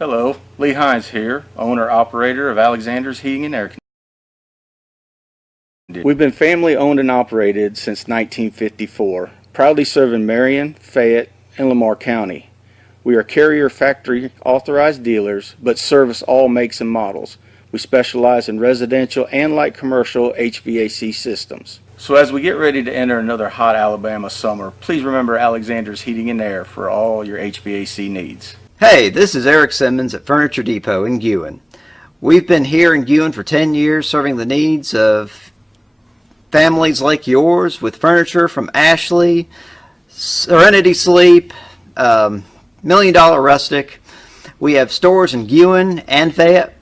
Hello, Lee Hines here, owner-operator of Alexander's Heating and Air Conditioning. We've been family-owned and operated since 1954, proudly serving Marion, Fayette, and Lamar County. We are Carrier Factory authorized dealers, but service all makes and models. We specialize in residential and light commercial HVAC systems. So as we get ready to enter another hot Alabama summer, please remember Alexander's Heating and Air for all your HVAC needs. Hey, this is Eric Simmons at Furniture Depot in Guin. We've been here in Guin for 10 years serving the needs of families like yours with furniture from Ashley, Serenity Sleep, Million Dollar Rustic. We have stores in Guin and Fayette,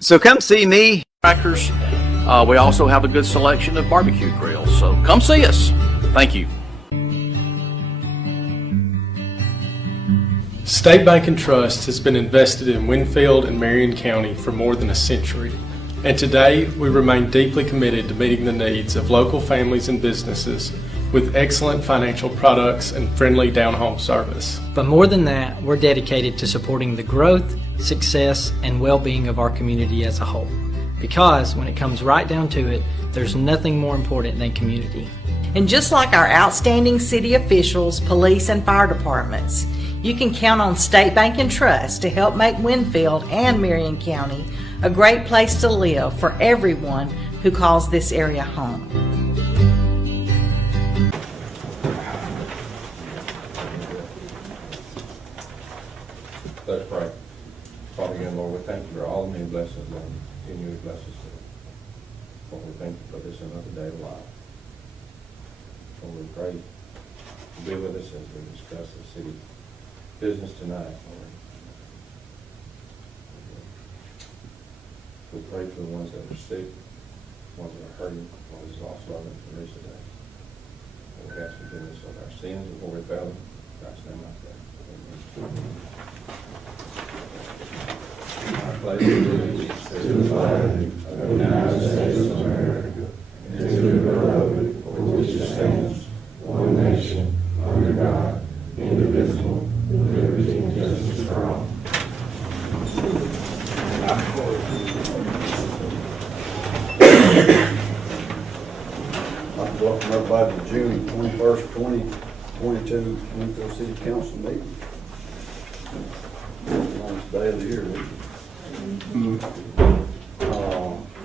so come see me. Crackers. We also have a good selection of barbecue grills, so come see us. Thank you. State Bank and Trust has been invested in Winfield and Marion County for more than a century, and today we remain deeply committed to meeting the needs of local families and businesses with excellent financial products and friendly down-home service. But more than that, we're dedicated to supporting the growth, success, and well-being of our community as a whole. Because when it comes right down to it, there's nothing more important than community. And just like our outstanding city officials, police, and fire departments, you can count on State Bank and Trust to help make Winfield and Marion County a great place to live for everyone who calls this area home. Let's pray. Father again, Lord, we thank you for all the many blessings, Lord. Continue to bless us, Lord. Lord, we thank you for this another day of life. Lord, we pray to be with us as we discuss the city business tonight, Lord. We pray for the ones that are sick, the ones that are hurting, the ones that are lost loved ones to reach today. Lord, we ask forgiveness of our sins before we fail them. In Christ's name I pray. Amen. I pledge allegiance to the flag of the United States of America and to the republic for which it stands, one nation, under God, indivisible, with liberty and justice for all. I'd like to welcome everybody to June 21st, 2022 Winfield City Council meeting. Longest day of the year.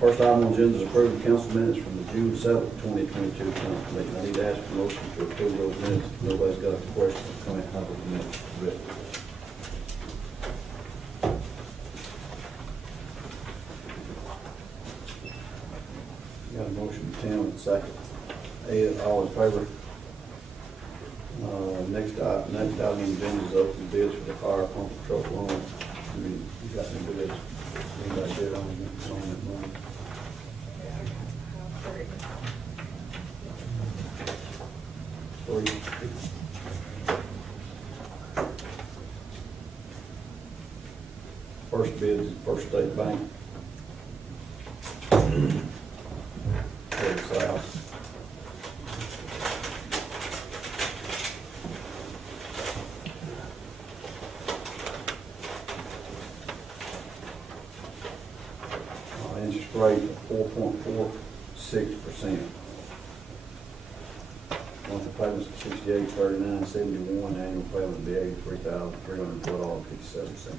First item on the agenda is approve the council minutes from the June 7th, 2022 council meeting. I need to ask for a motion to approve those minutes. If nobody's got a question, comment on the minutes. Rick. Got a motion from Tim and a second. All in favor? Next item on the agenda is open bids for the fire pump truck loan. You got any bids? Anybody bid on that money? First bid is First State Bank. South. Interest rate of 4.46%. Monthly payments of $68.39.71. Annual payment would be $83,312.57.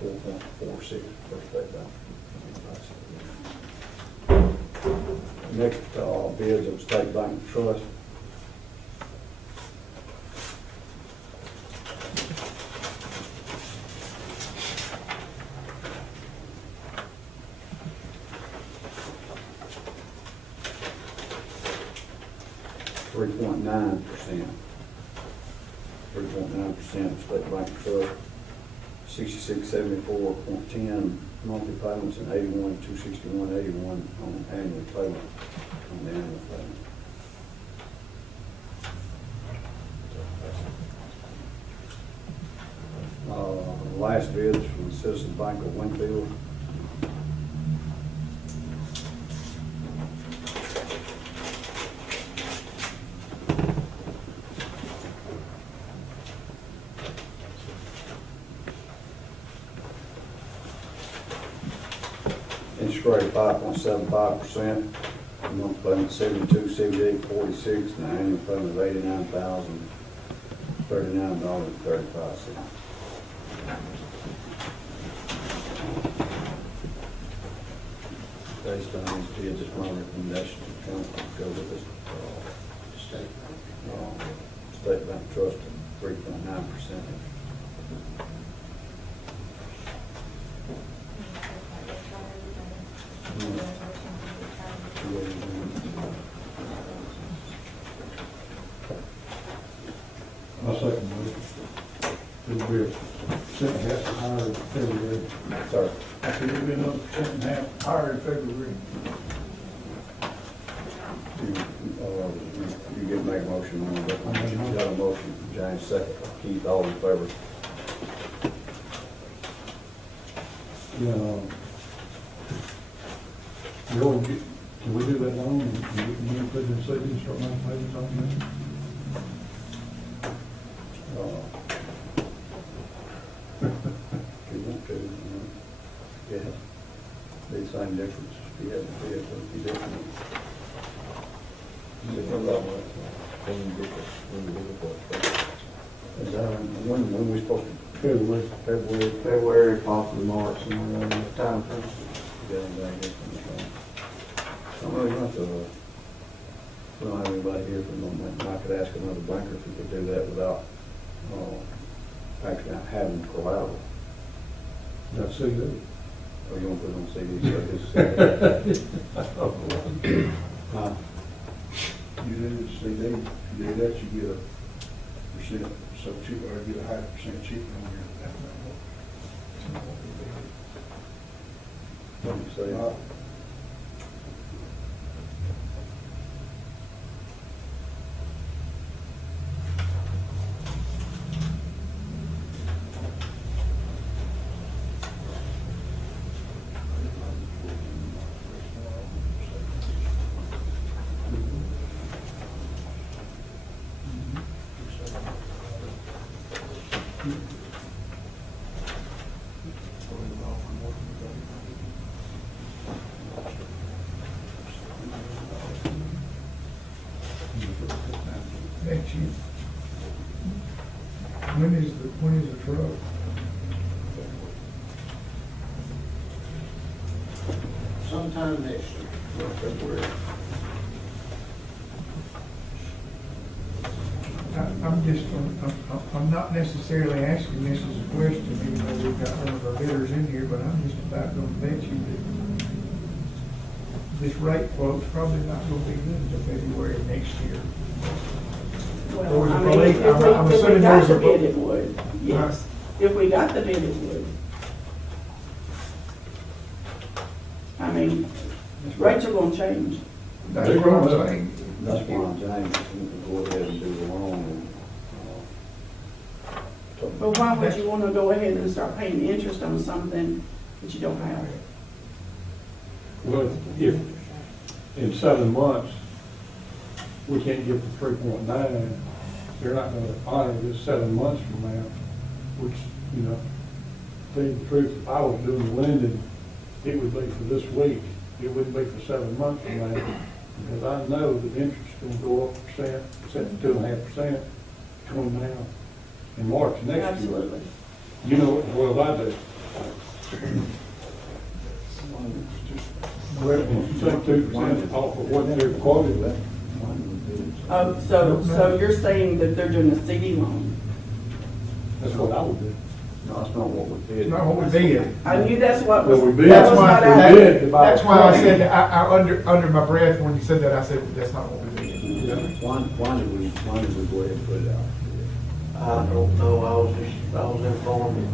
4.46 First State Bank. Next bids of State Bank and Trust. .9%. 3.9% of State Bank Trust. 6674.10 monthly payments and 81,261.81 on annual payment. On the annual payment. Last bid is from the Citizen Bank of Winfield. interest rate of 5.75%, a monthly payment 72.78.46, and an annual payment of $89,039.35. Based on these bids, it's my recommendation to council to go with this State Bank Trust at 3.9%. I'll second that. It'll be a cent and a half higher in February. Sorry. I think it'll be another cent and a half higher in February. You get make a motion on that. You got a motion, James, second. Keith, all in favor? Yeah. Can we do that loan and you put in savings and start making payments on that? If you want to, yeah. Be the same difference. If you have to pay it, it'll be different. Is that, when we supposed to? February, possibly March, somewhere around that time frame. Yeah, we don't have anybody here from them. I could ask another banker if we could do that without, actually having collateral. That's see that. Or you want to put it on CD, so this, You do the CD, you do that, you get a percent, so cheap, or you get a 0.5% cheaper on your. what do you say? Next year. When is the truck? Sometime next year. February. I'm not necessarily asking this as a question, even though we've got one of our bidders in here, but I'm just about going to bet you that this rate quote's probably not going to be good until February of next year. Well, Or I the mean, police- I'm if assuming we got there's the a- bid, it would, yes. If we got the bid, it would. I mean, rates are gonna change. That's what I'm saying. That's why James, we can go ahead and do the loan and, But why would you wanna go ahead and start paying interest on something that you don't have? Well, if in 7 months, we can't get the 3.9, they're not gonna honor this 7 months from now, which, you know, tell you the truth, if I was doing the lending, it would be for this week. It wouldn't be for 7 months from now, because I know that interest is gonna go up 2.5% between now and March next year. Absolutely. You know as well as I do. Well, you take 2% off of what they're quoted at. So you're saying that they're doing a CD loan? That's what I would do. no, that's not what we did. Not what we bid. I knew that's what was, Well, we bid. that That's was why, not we out. bid to buy that's why I a said, truck. I under my breath, when you said that, I said, that's not what we did. Why did we go ahead and put it out? I don't know, I was informed.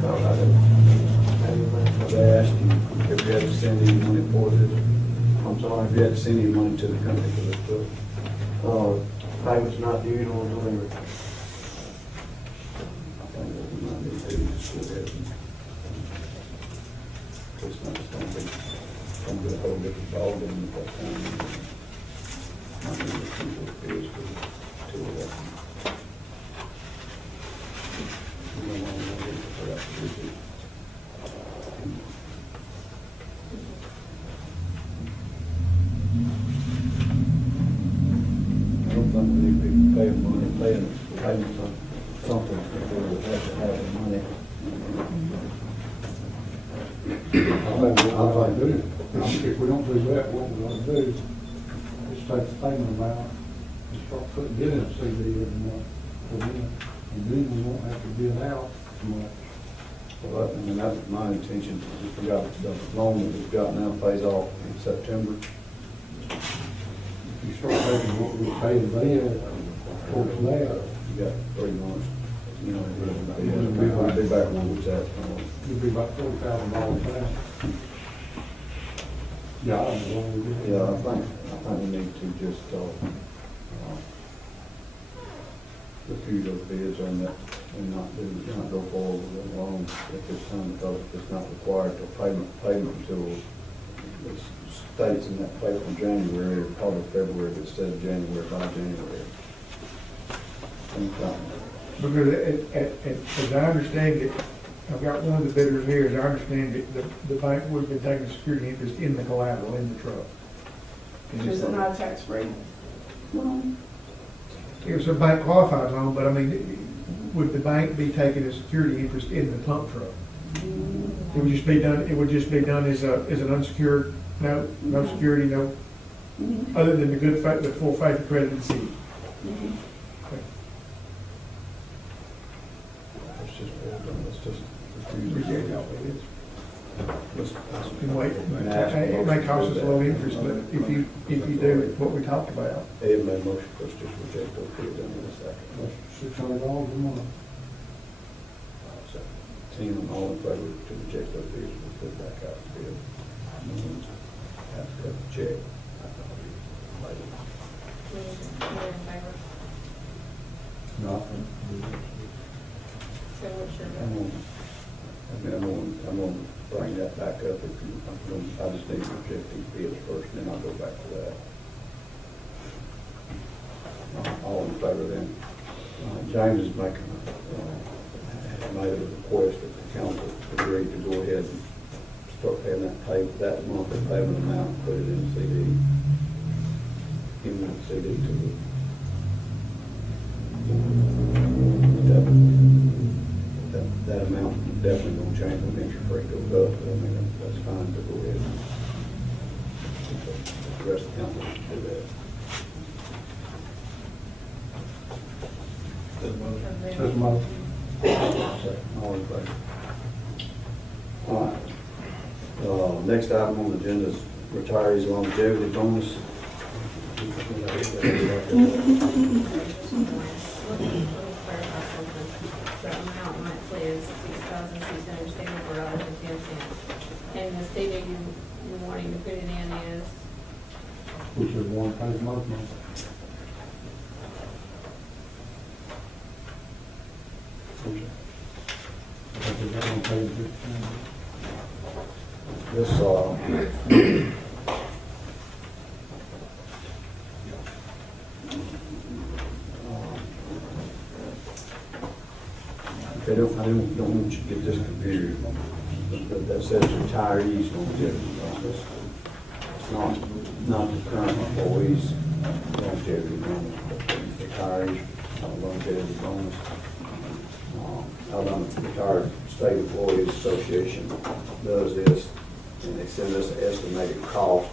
Thought I didn't have anything. They asked you if you had to send any money for this. I'm sorry. If you had to send any money to the company for this truck. Payment's not due on delivery. I think what we might need to do is just go ahead and. It's not, it's gonna be a whole different ballgame at that time. Might need to see what it is for two of them. We don't want to get it for that. paying something before we have to have the money. If we don't do that, what we're gonna do is take the payment amount and start putting it in a CD every month for them, and then we won't have to bid out so much. Well, that was my intention. If we got the loan that we've got now pays off in September. If you start taking what we pay then, towards that, You got 3 months, you know, we'll be back where we was at. it'd be about $40,000 now. Yeah, I don't know what we did. Yeah, I think we need to just, refuse those bids on that and not go forward with the loan at this time because it's not required till payment until it states in that paper in January or probably February, but it says January by January. Because as I understand it, I've got one of the bidders here, as I understand it, the bank would have been taking a security interest in the collateral in the truck. Is it not a tax-free loan? It was a bank qualified loan, but I mean, would the bank be taking a security interest in the pump truck? It would just be done as an unsecured, no security, no, other than the full faith and credit of the city. Let's just Reject all of it. And wait, it may cost us a little interest, but if you do what we talked about. Ed made a motion for us to just reject those bids in a second. $600 a month. Team, all in favor to reject those bids, we'll put it back out to bid. Have to cut the check. Nothing. So what's your I'm gonna bring that back up if you, I just need to reject these bids first, and then I'll go back to that. All in favor then? James is making, made a request that the council agreed to go ahead and start paying that monthly payment amount, and put it in the CD. Give me the CD to the that amount definitely gonna change when interest rate goes up, but I mean, that's fine to go ahead and the rest of the council should do that. Says motion. All in favor? All right. Next item on the agenda is retirees longevity bonus. The amount monthly is $6,674.10. And the CD you're wanting to put it in is? Which is one pays most money. This, I don't want you to get this confused. That says retirees longevity bonus. It's not the current employees longevity bonus, but the retirees longevity bonus. Alabama Retired State Employees Association does this, and they send us an estimated cost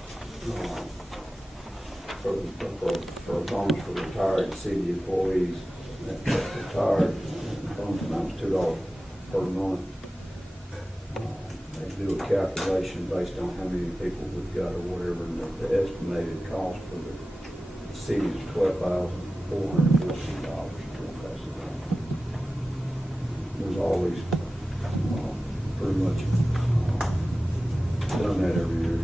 for a bonus for retired city employees. That's retired. Bonus amount is $2 per month. They do a calculation based on how many people we've got or whatever, and the estimated cost for the city is $12,414. We've always pretty much done that every year.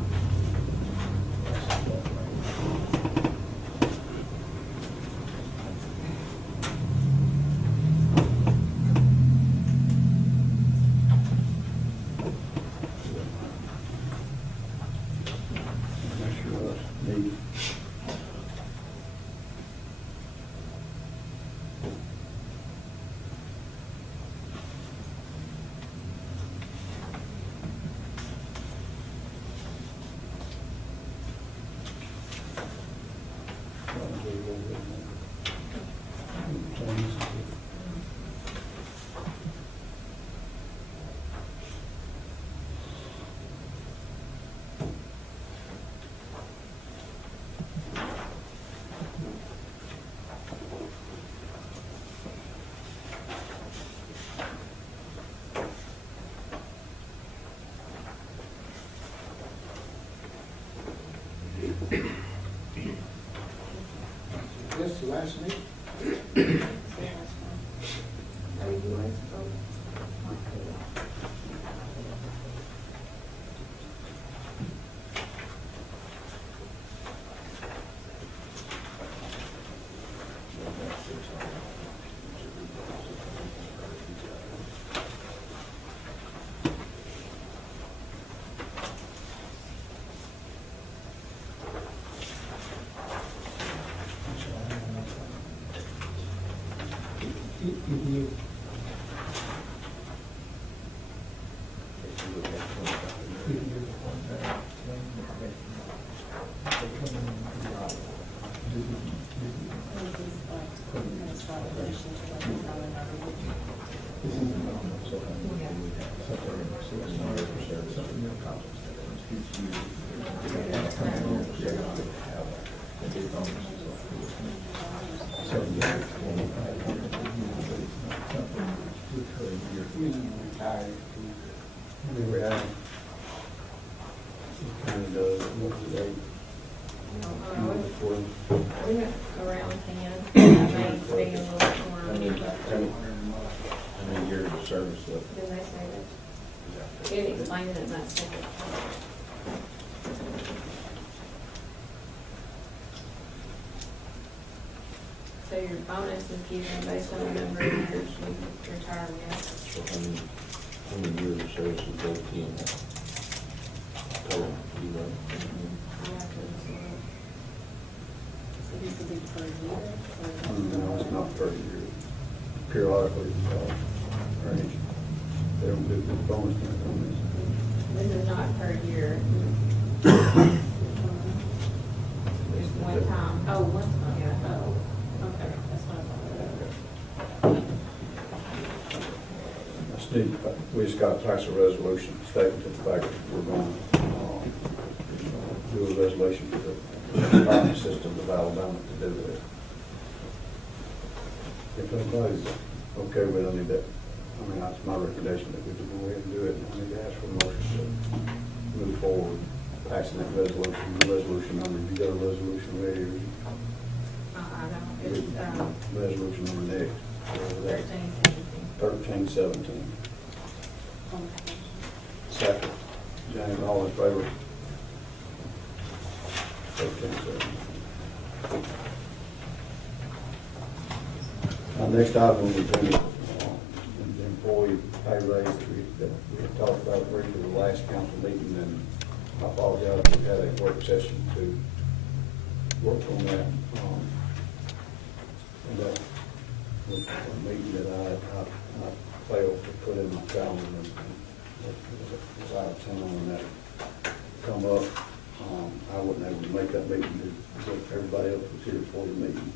We have, kind of does, what's the date? We went around 10, maybe a little bit more. How many years of service left? Didn't they say that? It explained it in that second. So your bonus is given based on the number of years you retire with. So how many years of service is both team now? Total, you know? So this would be per year? No, it's not 30 years. Periodically, range. They don't do the bonus on this. This is not per year. Just one time. Oh, one time, yeah. Oh, okay, that's what I thought. Steve, we just got to pass a resolution stating to the fact that we're going to do a resolution for the department system of Alabama to do this. If anybody's okay with any of that, I mean, that's my recommendation that we do go ahead and do it. I need to ask for a motion to move forward, passing that resolution. The resolution number, you got a resolution ready? I don't, it's, Resolution number next. 1317. 1317. Second. James, all in favor? 1317. Next item on the agenda, the employee pay raise that we had talked about briefly the last council meeting, and I apologize, we had a work session to work on that. And that was a meeting that I failed to put in my calendar, and was out of town when that come up. I wasn't able to make that meeting, but everybody else was here for the meeting,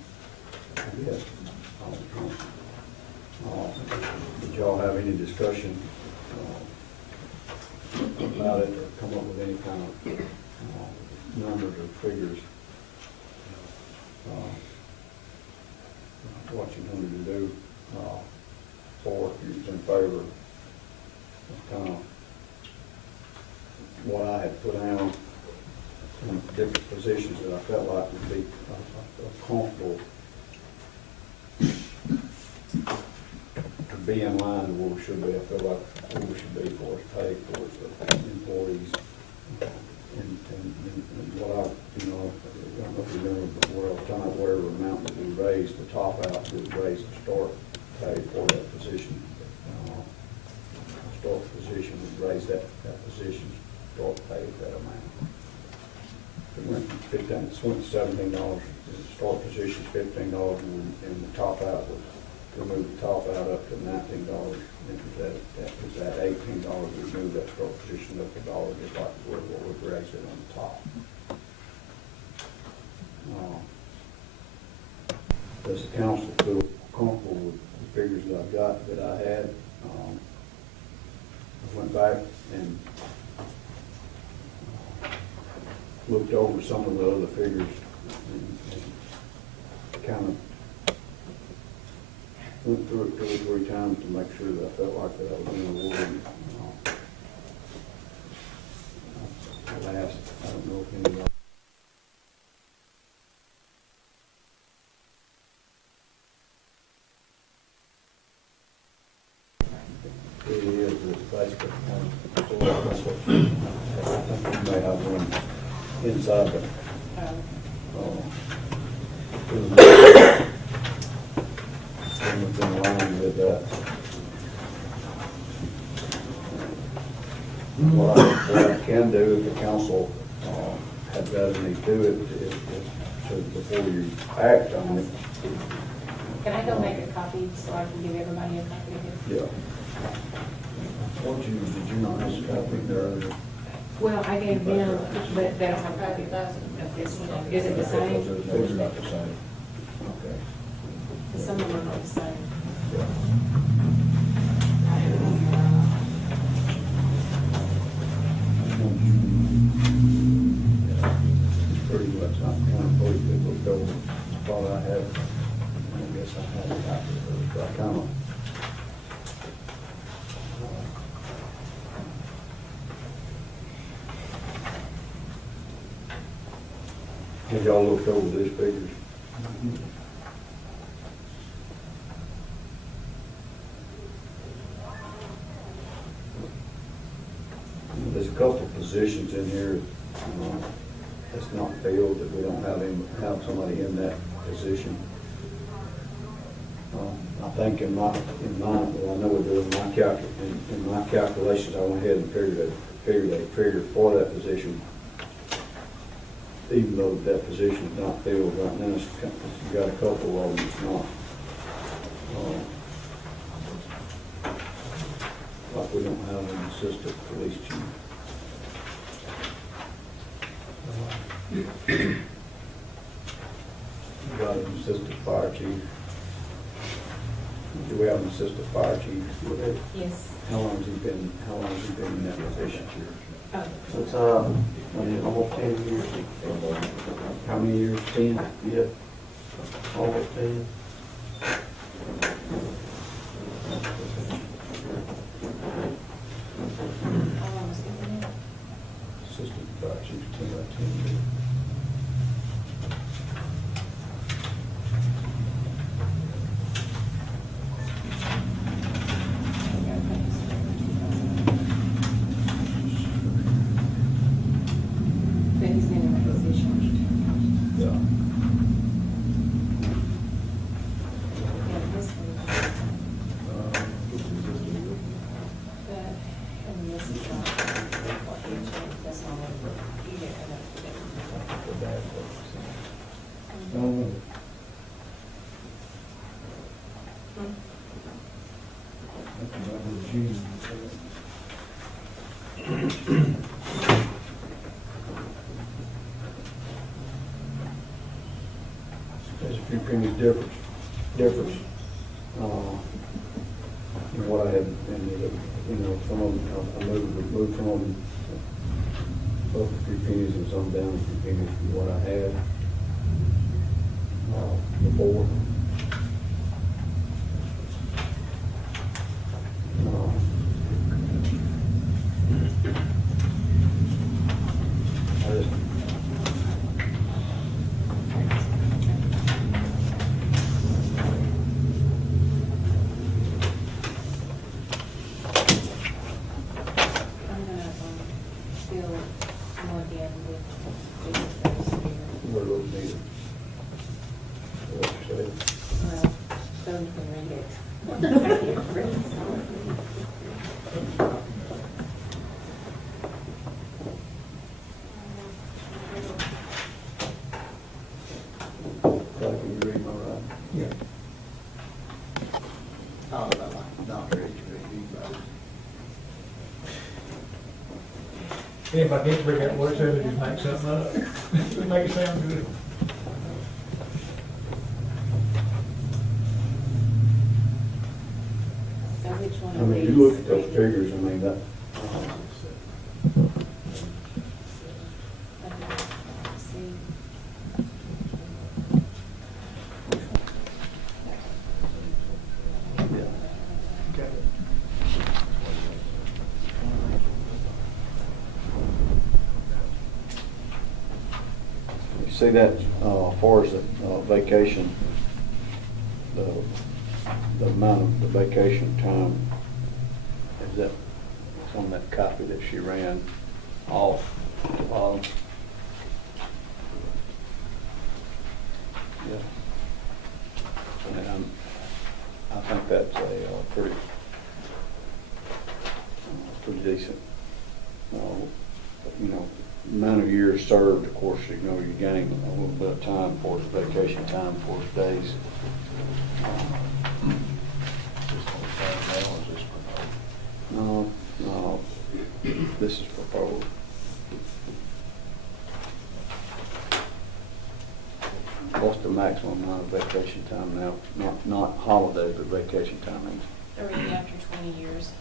I guess. Did y'all have any discussion about it, or come up with any kind of numbers or figures? What you wanted to do for, if you was in favor of kind of what I had put down in different positions that I felt like would be comfortable to be in line to where we should be. I feel like where we should be for us pay for the employees. And what I, I don't know if you remember before, I was talking about whatever amount that we raised, the top out, we raised the start pay for that position. Start position, we raised that position, start pay at that amount. It went from $15, it went to $17, the start position is $15, and the top out was, we moved the top out up to $19. And that was at $18, we moved that start position up $1, just like what we raised it on the top. Does the council feel comfortable with the figures that I've got, that I had? I went back and looked over some of the other figures and kind of went through it 2 or 3 times to make sure that I felt like that I was in the word. Last, I don't know if anybody. It is, it's basically, I think we may have one inside the, within line with that. What I can do, if the council had rather me do it, is to, before you act on it, Can I go make a copy so I can give everybody a copy of it? Yeah. Did you not have a copy there earlier? Well, I gave them, but they don't have a copy of this one. Is it the same? Those are not the same. Okay. Some of them are the same. It's pretty much, I'm kind of believe it looked over. Thought I had, I guess I had a copy of it, but I kind of. Have y'all looked over these figures? There's a couple of positions in here that's not filled, that we don't have somebody in that position. I think in my, well, I know we do in my calculations, I went ahead and figured for that position, even though that position is not filled right now, you got a couple of them that's not. Like we don't have an assistant police chief. We got an assistant fire chief. Do we have an assistant fire chief? Yes. How long has he been in that position? Oh, It's, almost 10 years. How many years? 10? Yep. Almost 10. how long was it been? Assistant fire chief, 10 years. But he's been in the position. Yeah. Yeah, this one. And this is what he changed, that's all over. He did There's a few pennies difference, in what I had, and, some of them, I moved some of them up a few pennies and some down a few pennies from what I had, before. I just, I'm gonna, still go again with the we're looking at it. What you say? well, so you can read it. I can't read it, so. Like you read my right? Yeah. Oh, like Dr. H.B. If I can't figure out what it says, just make something up. Just make it sound good. So which one I of mean, these? you look at those figures, I mean, that, See, Okay. you see that, as far as the vacation, the amount of the vacation time, is that, it's on that copy that she ran off at the bottom? Yeah. And I think that's a pretty decent, amount of years served, of course, you know, you gain a little bit of time for his vacation time, for his days. No, no, this is proposed. What's the maximum amount of vacation time now? Not holiday, but vacation time. 30 after 20 years.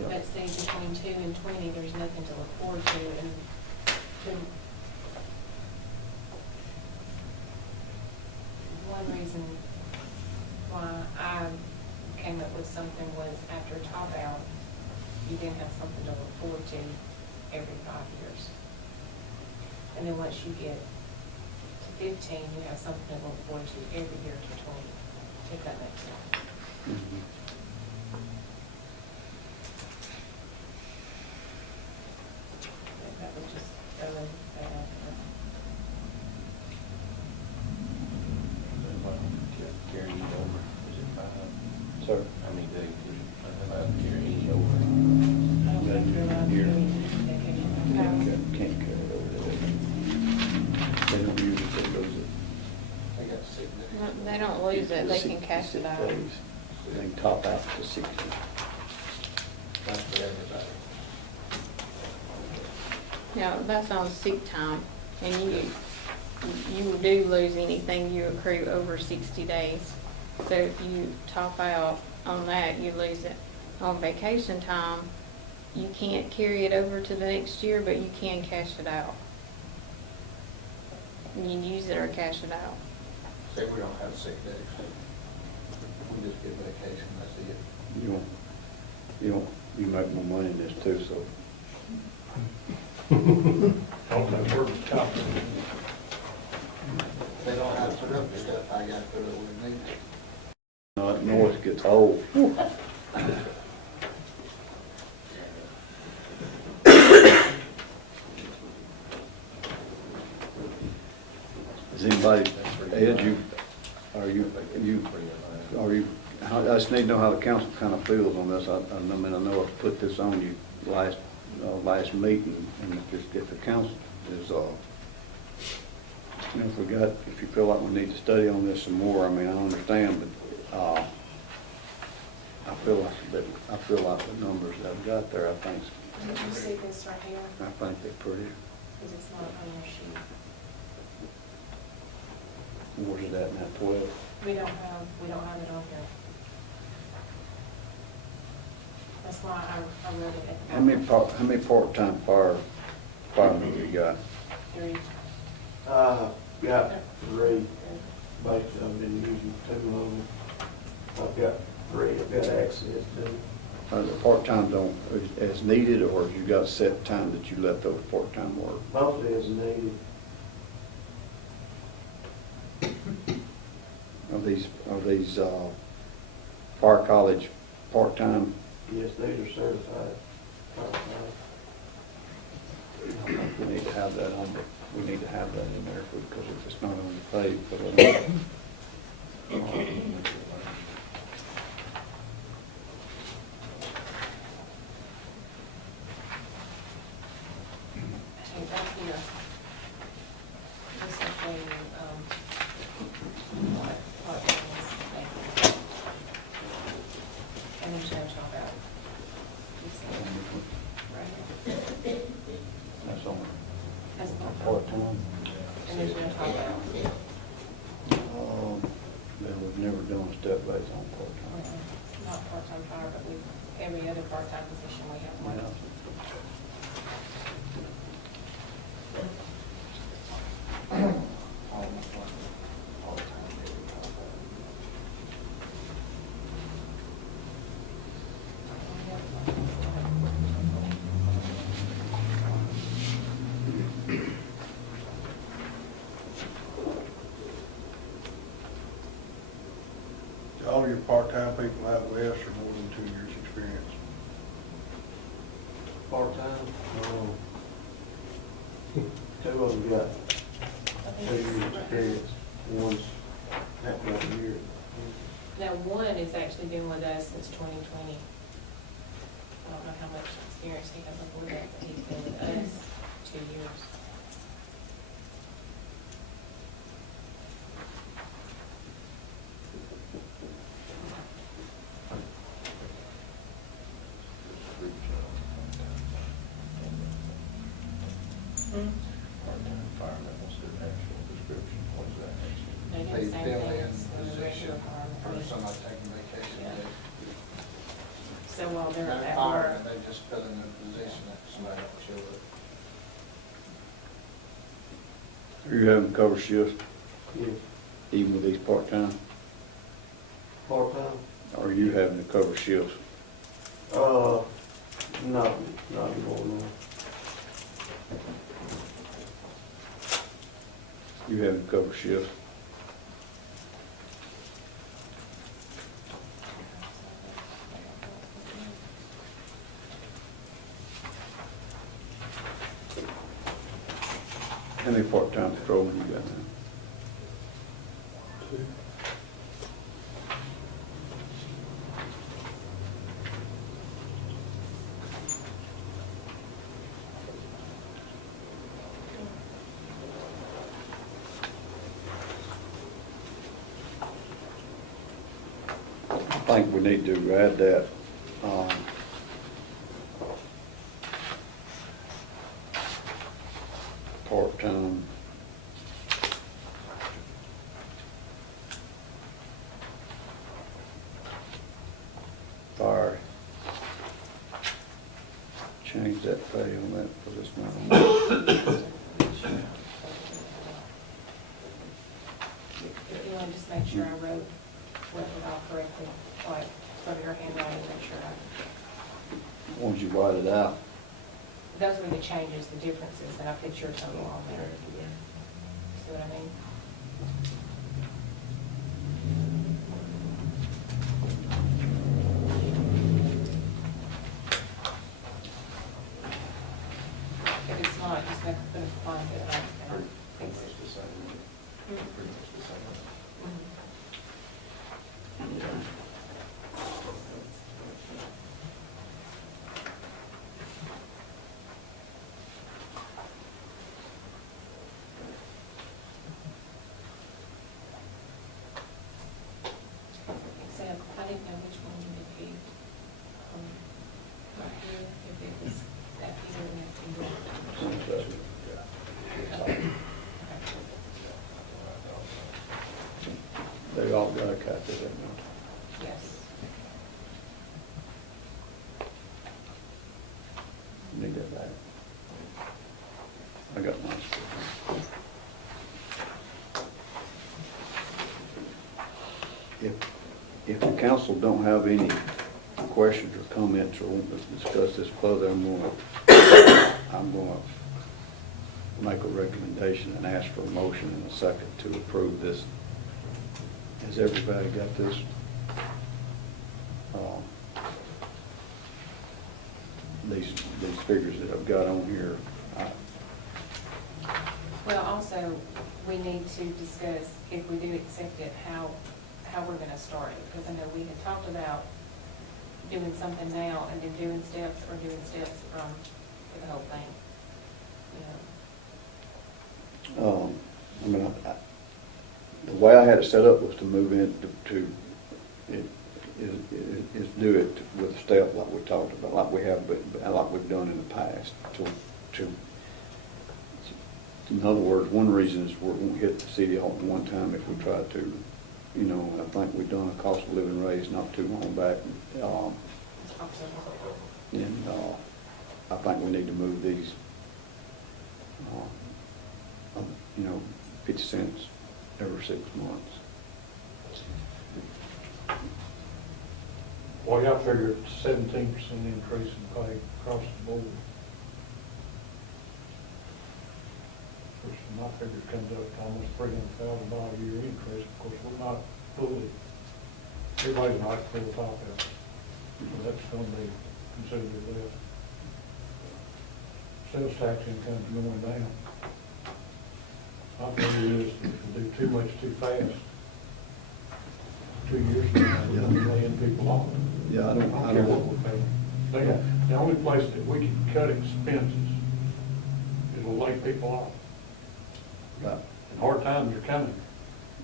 Yep. Let's say between 2 and 20, there's nothing to look forward to. And one reason why I came up with something was after top out, you then have something to look forward to every 5 years. And then once you get to 15, you have something to look forward to every year to 20, if that makes sense. Mm-hmm. That was just throwing that out there. Carrying it over, is it 5? Sir? How many days is it about carrying it over? I don't think you're allowed to do Here. anything vacation. Can't carry it over there. They don't use it, they lose it. They got sick days. No, they don't lose it, they can cash it out. Days. They can top out to 60. That's for everybody. Now, that's on sick time, and you do lose anything you accrue over 60 days. So if you top out on that, you lose it. On vacation time, you can't carry it over to the next year, but you can cash it out. You can use it or cash it out. Say we don't have sick days. We just get vacation, that's it. You make more money in this too, so. Don't know where it's coming. They don't have to put up the stuff, I gotta put it where they need it. That noise gets old. Is anybody, Ed, I just need to know how the council kind of feels on this. I know I put this on you last meeting, and if the council is, if you feel like we need to study on this some more, I mean, I understand, but, I feel like the numbers that I've got there, I think, Did you see this right here? I think they're pretty. Because it's not on your sheet. Where's it at in that 12? We don't have it on here. That's why I wrote it at the bottom. How many part-time firemen you got? 3. Got 3. Basically, I've been using 2 of them. I've got 3, I've got access to. The part-time as needed, or have you got set time that you let those part-time work? Mostly as needed. Are these fire college part-time? Yes, these are certified. I think we need to have that on, we need to have that in there, because if it's not on the pay, put it on. Hey, back here. This is when, what is it? And there's no top out. You see it? Right here. That's on As a part-time. part-time. And there's no top out. We've never done a step base on part-time. Not part-time fire, but every other part-time position we have one. All your part-time people out west are more than 2 years' experience. Part-time? No. 2 of them got 2 years experience. One's not 1 year. Now, one is actually been with us since 2020. I don't know how much experience he has before that, but he's been with us 2 years. Part-time fireman, what's their actual description, what does that actually? They do the same thing as the regular Or fireman. somebody taking vacation Yeah. day. So while they're Not at fireman, work, they just fill in the position that somebody else show up. Are you having cover shifts Yes. even with these part-time? Part-time? Or are you having to cover shifts? Not anymore, no. You having to cover shifts? How many part-time patrolmen you got now? I think we need to add that, part-time. Fire. Change that pay on that for this month. if you want to just make sure I wrote it all correctly, like from your handwriting, make sure Once you write it out, those were the changes, the differences, and I put your total on there. See what I mean? If it's not, just make put a find it, and I'll Pretty fix much it. the same. Pretty much the same. Except, I didn't know which one would be, right here, if it was that here and that here. they all got a copy of that now. Yes. Need that back. I got mine. If the council don't have any questions or comments or want to discuss this further, I'm going to make a recommendation and ask for a motion in a second to approve this. Has everybody got this? These figures that I've got on here, Well, also, we need to discuss, if we do accept it, how we're gonna start it, because I know we had talked about doing something now and then doing steps, or doing steps from the whole thing, you know. I mean, the way I had it set up was to move in is do it with a step like we talked about, like we have, but like we've done in the past. In other words, one reason is we won't hit the city hall at one time if we try to. You know, I think we've done a cost of living raise not too long back. And I think we need to move these, 50 cents every 6 months. Well, y'all figure it's 17% increase in pay across the board. Which my figure comes up to almost $300,000 a year increase. Of course, we're not fully, everybody's not full top out. So that's going to be considerably less. Sales tax income's going down. My opinion is if we do too much too fast, 2 years from now, we're going to be laying people off. Yeah, I don't care what we're paying. The only place that we can cut expenses is will lay people off. Right. And hard times are coming.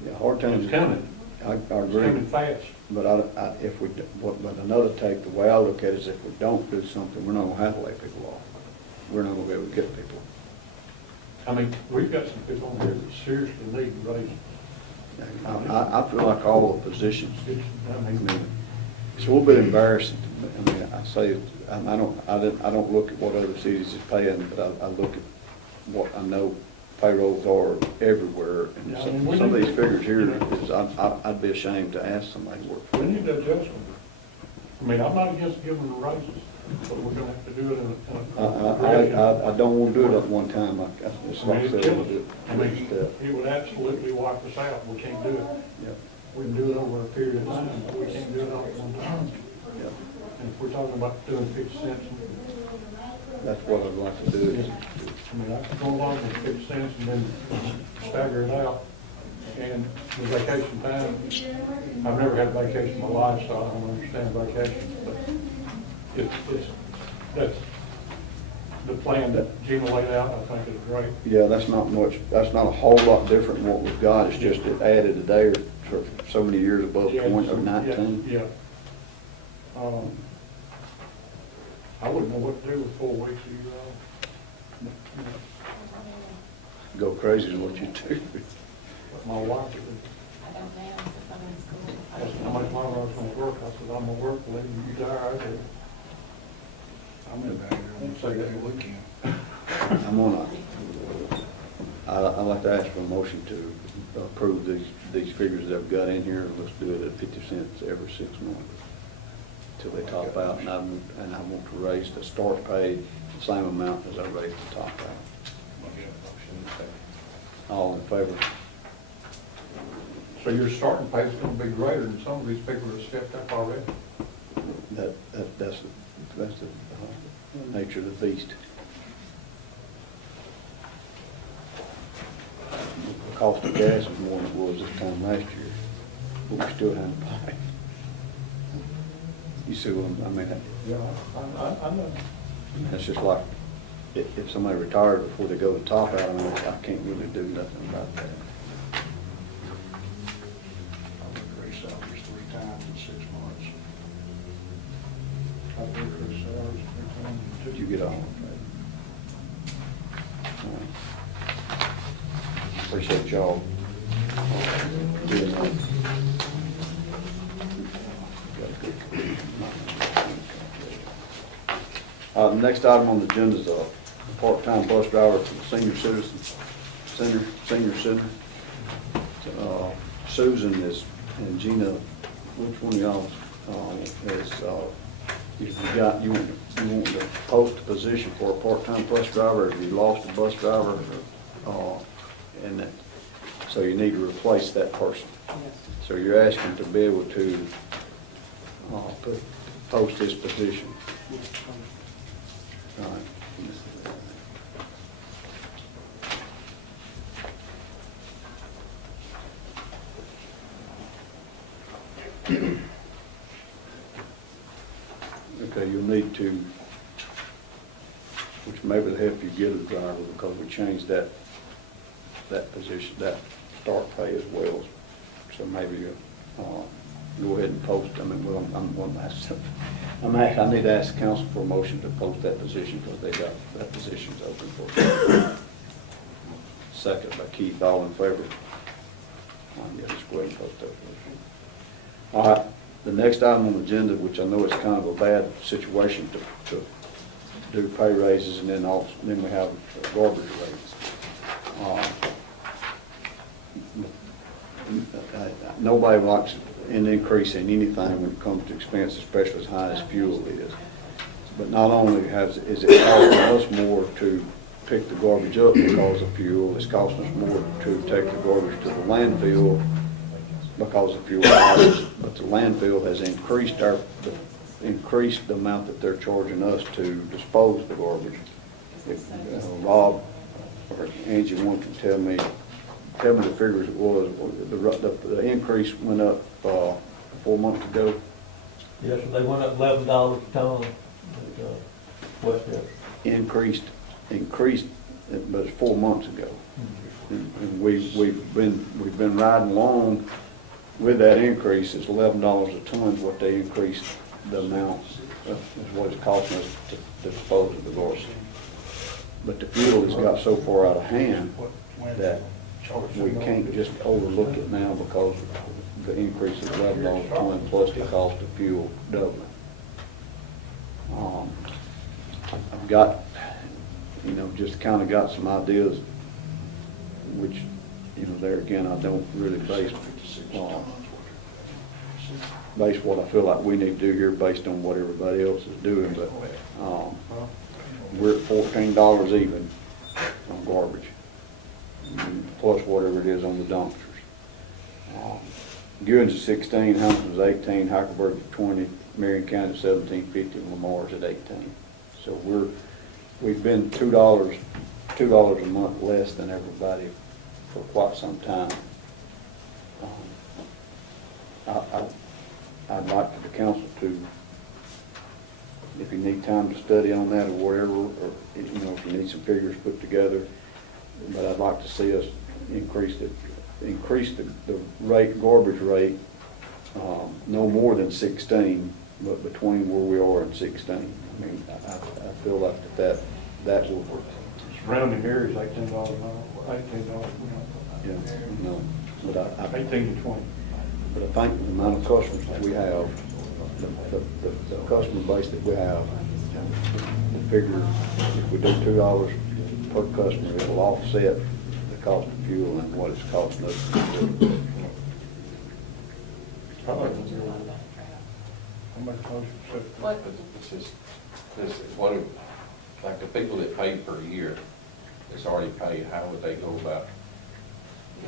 Yeah, hard times. It's coming. I It's agree. coming fast. But if we, but another take, the way I look at it is if we don't do something, we're not gonna have to lay people off. We're not gonna be able to get people. I mean, we've got some people on here that seriously need raises. I feel like all the positions, I I mean, mean, it's a little bit embarrassing. I mean, I say, I don't look at what other cities is paying, but I look at what I know payrolls are everywhere. And Yeah, I mean, we some of need these to- figures here is, I'd be ashamed to ask somebody to work for. we need to adjust them. I mean, I'm not against giving them raises, but we're gonna have to do it in a. I don't want to do it at one time. It's I mean, like I it's said, killing we'll do it. I mean, it. it would absolutely wipe us out. We can't do it. Yep. We can do it over a period of time, but we can't do it all at one time. Yep. And if we're talking about doing 50 cents, That's what I'd like to do. I mean, I could go along with 50 cents and then stagger it out. And the vacation time, I've never had a vacation in my life, so I don't understand vacation, but that's, the plan that Gina laid out, I think is great. Yeah, that's not a whole lot different than what we've got. It's just it added a day or so many years above Yeah, point of 19. Yeah. I wouldn't know what to do with 4 weeks of you all. Go crazy is what you do. But my wife, I don't know, since I'm in school. asked how much longer I was gonna work. I said, I'm gonna work till you die. I said, I'm in there, I'm gonna say that weekend. I'm gonna, I'd like to ask for a motion to approve these figures that I've got in here. Let's do it at 50 cents every 6 months till they top out, and I want to raise the start pay the same amount as I raised the top out. All in favor? so your starting pay is gonna be greater than some of these people that stepped up already. That's the nature of the beast. The cost of gas is more than it was this time last year, but we still haven't paid. You see what I mean? Yeah, I know. It's just like, if somebody retired before they go to top out, I mean, I can't really do nothing about that. I've increased salaries 3 times in 6 months. I've increased salaries 3 times. Did you get all? Appreciate y'all doing that. The next item on the agenda is a part-time bus driver for the senior center. Susan is, and Gina, which one of y'all you want to post a position for a part-time bus driver, if you lost a bus driver, and that, so you need to replace that person. So you're asking to be able to post this position. All right. Okay, you'll need to, which maybe will help you get a driver, because we changed that position, that start pay as well. So maybe go ahead and post. I mean, well, I need to ask the council for a motion to post that position, because they got that position's open for. Second by Keith, all in favor? Yeah, just go ahead and post that position. All right, the next item on the agenda, which I know is kind of a bad situation to do pay raises, and then we have garbage rates. Nobody likes an increase in anything when it comes to expense, especially as high as fuel is. But not only is it costing us more to pick the garbage up because of fuel, it's costing us more to take the garbage to the landfill because of fuel prices. But the landfill has increased the amount that they're charging us to dispose of the garbage. If Rob or Angie, one can tell me the figures it was. The increase went up 4 months ago. Yes, they went up $11 a ton. Increased but it's 4 months ago. And we've been riding along with that increase. It's $11 a ton is what they increased the amount, is what it's costing us to dispose of the garbage. But the fuel has got so far out of hand that we can't just overlook it now because the increase is $11 a ton plus the cost of fuel doubling. I've got, just kind of got some ideas, which, there again, I don't really base what I feel like we need to do here based on what everybody else is doing, but we're at $14 even on garbage, plus whatever it is on the dumpsters. Gewens is 16, Hampton's 18, Hackleburg is 20, Marion County is 17.50, and Lamar's at 18. So we've been $2 a month less than everybody for quite some time. I'd like for the council to, if you need time to study on that or whatever, or if you need some figures put together, but I'd like to see us increase the rate, garbage rate, no more than 16, but between where we are and 16. I mean, I feel like that will. Surrounding areas, $18 an hour, $18 an hour. Yeah, no, but 18 to 20. But I think the amount of customers that we have, the customer base that we have, we figure if we do $2 per customer, it'll offset the cost of fuel and what it's costing us to do. Like the people that pay per year, that's already paid, how would they go about?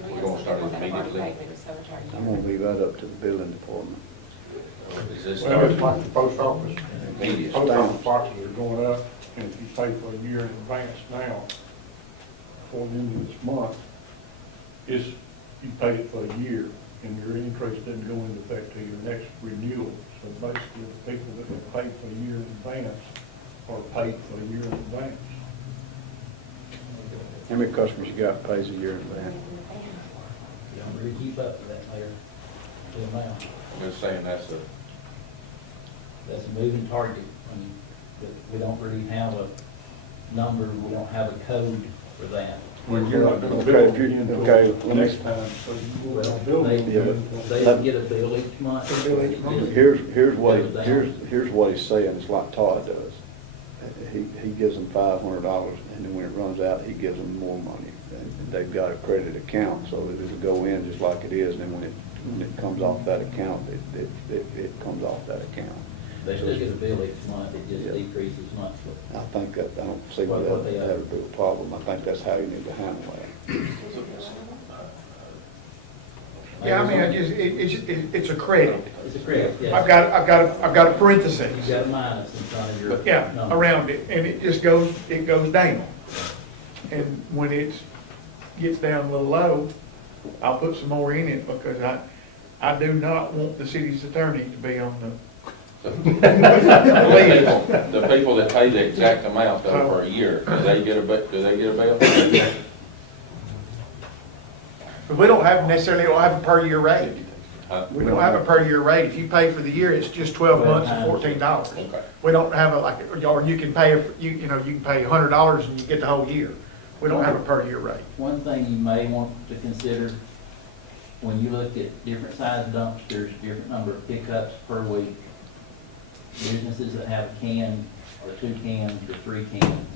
We're gonna start it immediately. I'm gonna leave that up to the building department. Is this Well, it's like the post office. immediate? Post office boxes are going up, and if you pay for a year in advance now, before the end of this month, you pay it for a year, and your increase doesn't go into effect till your next renewal. So basically, the people that have paid for a year in advance are paid for a year in advance. How many customers you got pays a year in advance? You don't really keep up with that, Mayor, the amount. I'm just saying that's That's a moving target. I mean, we don't really have a number, we don't have a code for that. Well, you're not gonna Okay, bill if you- until okay, let me- next time, so you won't bill They until. get a bill each month. Here's what he's saying, it's like Todd does. He gives them $500, and then when it runs out, he gives them more money. And they've got a credit account, so that it'll go in just like it is, and then when it comes off that account, it comes off that account. They still get a bill each month, it just Yeah. decreases monthly. I think that, I don't see What that they that would be a problem. I think that's how you need to handle that. Yeah, I mean, it's a credit. It's a credit, yes. I've got a parenthesis. You got a minus in front of your Yeah, number. around it, and it just goes down. And when it gets down a little low, I'll put some more in it, because I do not want the city's attorney to be on the the people that pay the exact amount though for a year, do they get a bill? But we don't have a per year rate. We don't have a per year rate. If you pay for the year, it's just 12 months and $14. Okay. We don't have or you can pay, you can pay $100 and you get the whole year. We don't have a per year rate. One thing you may want to consider, when you look at different size dumpsters, different number of pickups per week, businesses that have a can, or 2 cans, or 3 cans,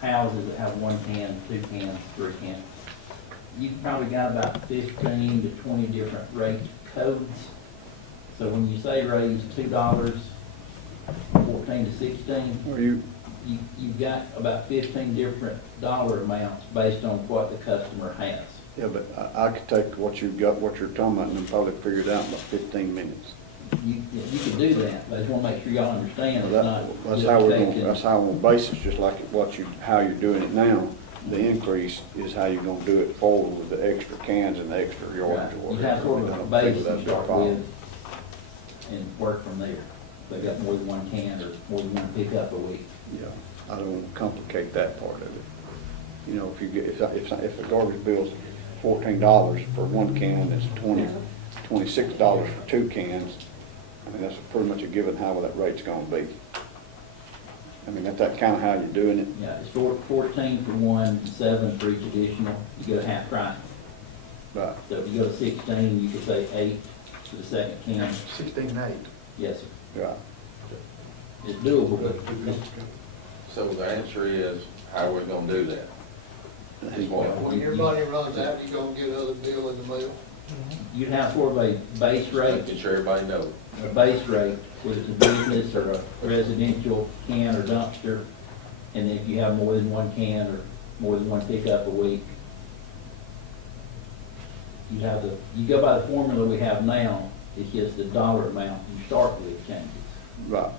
houses that have 1 can, 2 cans, 3 cans, you've probably got about 15 to 20 different rate codes. So when you say raise $2, 14 to 16, you've got about 15 different dollar amounts based on what the customer has. Yeah, but I could take what you've got, what you're talking about, and then probably figure it out in about 15 minutes. You can do that, but I just want to make sure y'all understand it's not. That's just how we're taking- going, that's how we're base it, just like how you're doing it now. The increase is how you're gonna do it forward with the extra cans and the extra yardage or You whatever. have sort of I a don't base think to that's a start problem. with and work from there. They've got more than 1 can or more than 1 pickup a week. Yeah, I don't want to complicate that part of it. You know, if you get, if the garbage bill's $14 for one can, it's $26 for two cans. I mean, that's pretty much a given how that rate's gonna be. I mean, that's kind of how you're doing it. Yeah, it's 14 for one, 7 for each additional, you go half price. Right. So if you go to 16, you could say 8 for the second can. 16.8. Yes, sir. Right. It's doable, but So the answer is, how are we gonna do that? Is what- When your money runs out, you gonna get another bill in the mail? you'd have sort of a base rate, Making sure everybody knows. a base rate, whether it's a business or a residential can or dumpster. And if you have more than one can or more than one pickup a week, you go by the formula we have now, it's just the dollar amount you start with changes. Right.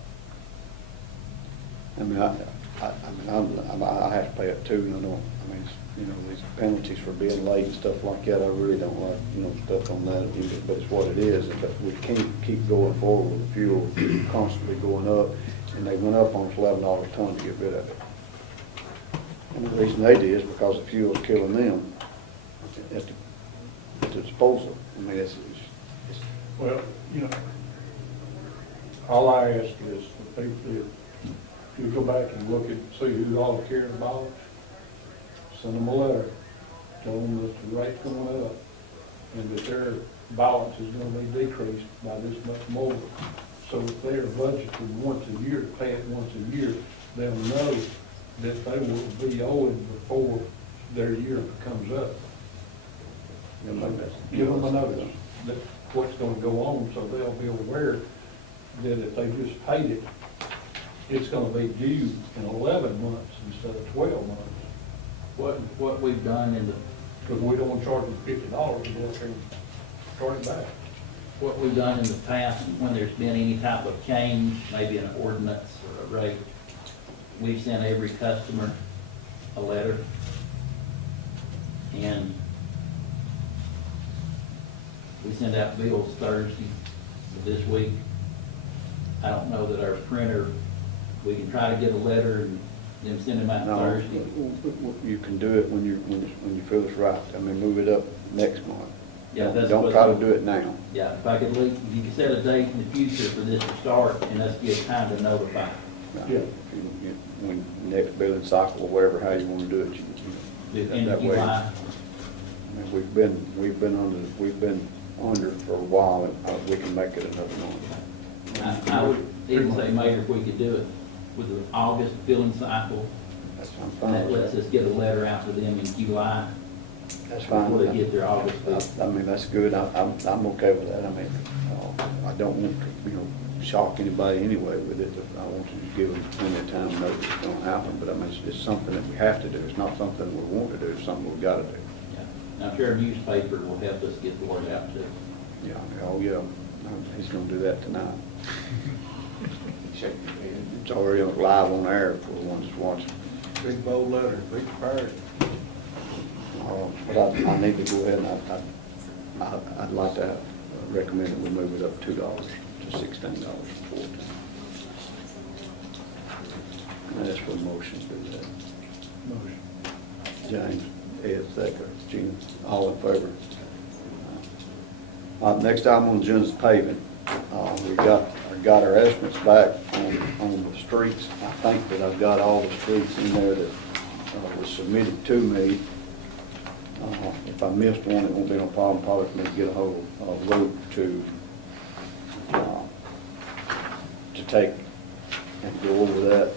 I mean, I have to pay it too, and I don't, I mean, you know, these penalties for being late and stuff like that, I really don't like, you know, stuff on that, but it's what it is. But we can't keep going forward with the fuel constantly going up, and they went up on us $11 a ton to get rid of it. And the reason they did is because the fuel's killing them at the disposal. I mean, it's Well, you know, all I ask is for people, if you go back and look at, see who all carrying ballots, send them a letter, tell them that the rate's going up, and that their balance is gonna be decreased by this much more. So if they're budgeted once a year, to pay it once a year, they'll know that they will be owing before their year comes up. Give them a notice that what's gonna go on, so they'll be aware that if they just paid it, it's gonna be due in 11 months instead of 12 months. What we've done in the, Because we don't want to charge them $50 to go up there and start it back. what we've done in the past, when there's been any type of change, maybe an ordinance or a rate, we've sent every customer a letter. And we send out bills Thursday of this week. I don't know that our printer, we can try to get a letter and then send them out No, Thursday. you can do it when you feel it's right. I mean, move it up next month. Yeah, that's Don't what- try to do it now. Yeah, if I could leave, if you could set a date in the future for this to start and us get time to notify. Yeah. When next billing cycle or whatever, how you want to do it, The end of that way. July. I mean, we've been under for a while, and we can make it another month. I would even say, Mayor, if we could do it with the August billing cycle, I'm fine that with lets that. us get a letter out to them in July. That's fine. Before they get their August bill. I mean, that's good. I'm okay with that. I mean, I don't want to, shock anybody anyway with it. I want you to give them plenty of time to know it's going to happen, but I mean, it's something that we have to do. It's not something we want to do. It's something we've got to do. Yeah. Now, I'm sure a newspaper will help us get the word out too. Yeah, oh, yeah. He's going to do that tonight. It's already live on air for the ones that's watching. Big bold letter, be prepared. But I need to go ahead and I'd like to recommend that we move it up $2 to $16.14. And that's for a motion to do that. Motion. James, Ed, second, Gene, all in favor? Next item on the agenda is paving. We got our estimates back on the streets. I think that I've got all the streets in there that was submitted to me. If I missed one, it won't be no problem probably for me to get a hold of Luke to take and go over that.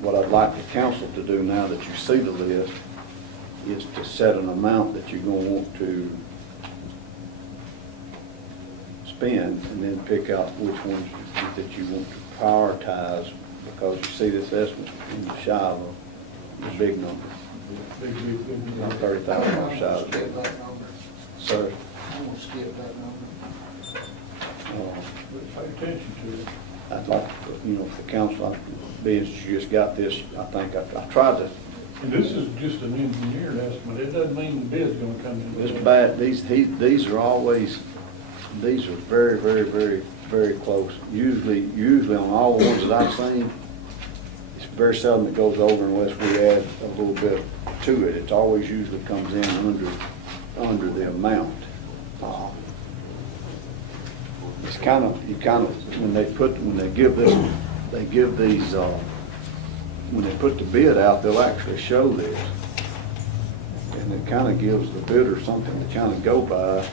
What I'd like the council to do now that you see the list is to set an amount that you're gonna want to spend and then pick out which ones that you want to prioritize, because you see this estimate in the shy of a big number. Not $30,000 shy of a big number. Sir? I'm gonna skip that number. Pay attention to it. I'd like, for council, being that you just got this, I think I tried to, And this is just an engineered estimate. It doesn't mean the bid's gonna come in. this bad, these are always, these are very, very, very, very close. Usually on all the ones that I've seen, it's very seldom it goes over unless we add a little bit to it. It's always usually comes in under the amount. It's kind of, when they give these, when they put the bid out, they'll actually show this. And it kind of gives the bidder something to kind of go by.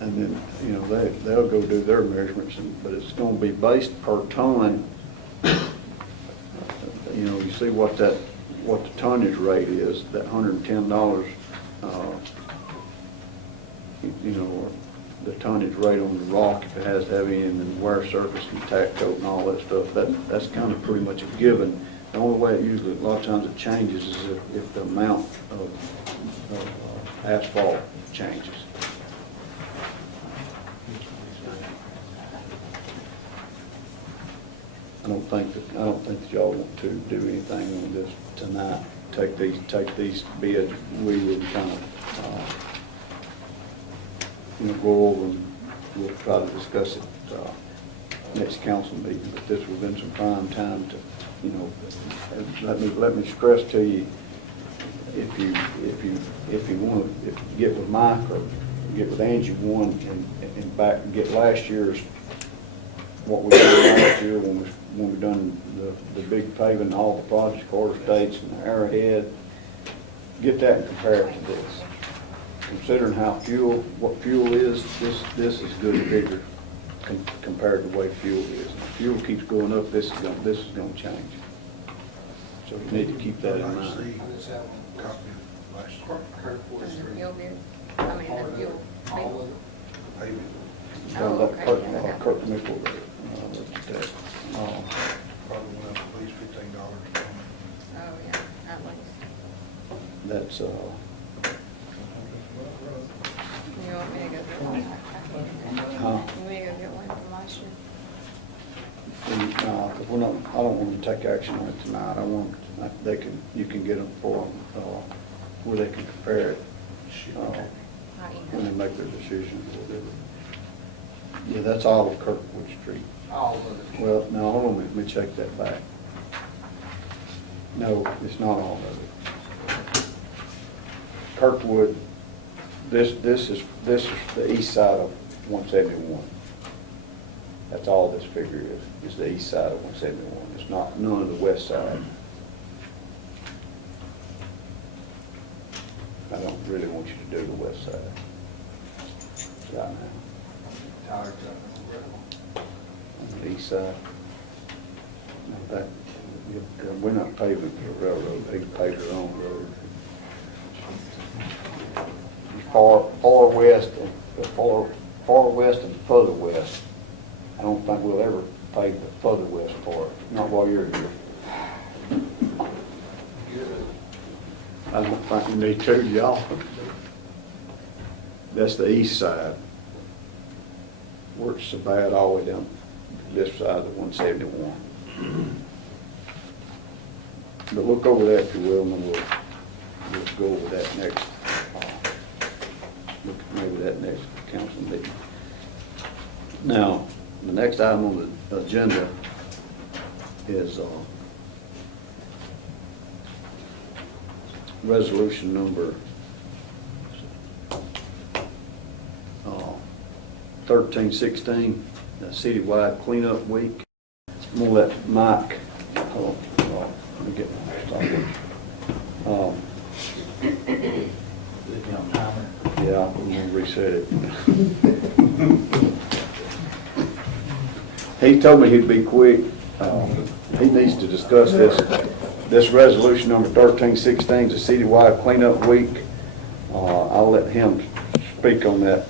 And then, you know, they'll go do their measurements, but it's going to be based per ton. You know, you see what the tonnage rate is, that $110, you know, or the tonnage rate on the rock, if it has heavy and wear surface and tack coat and all that stuff, that's kind of pretty much a given. The only way it usually, a lot of times it changes is if the amount of asphalt changes. I don't think that y'all want to do anything on this tonight. Take these bids. We would kind of, you know, go over and we'll try to discuss it next council meeting. But this would have been some prime time to, you know, let me stress to you, if you want to get with Mike or get with Angie one and back and get last year's, what we did last year when we done the big paving, all the project quarter states and the arrowhead, get that and compare it to this. Considering what fuel is, this is good and bigger compared to the way fuel is. If fuel keeps going up, this is going to change. So you need to keep that in mind. Kirk Mickle. Probably went up at least $15 a ton. Oh, yeah, at least. That's, You want me to go get one? You want me to go get one from last year? because I don't want to take action on it tonight. You can get them for where they can compare it when they make their decision. Yeah, that's all of Kirkwood Street. All of it. Well, no, hold on, let me check that back. No, it's not all of it. Kirkwood, this is the east side of 171. That's all this figure is the east side of 171. It's not none of the west side. I don't really want you to do the west side right now. On the east side. We're not paving for the railroad, they pave their own road. Far west and further west. I don't think we'll ever pave the further west part, not while you're here. I don't think we need to, y'all. That's the east side. Works so bad all the way down this side of 171. But look over that if you will, and then we'll go over that next. Look at maybe that next council meeting. Now, the next item on the agenda is resolution number 1316, the citywide cleanup week. I'm gonna let Mike. Let me get my started. Yeah, I'm gonna reset it. He told me he'd be quick. He needs to discuss this resolution number 1316, the citywide cleanup week. I'll let him speak on that.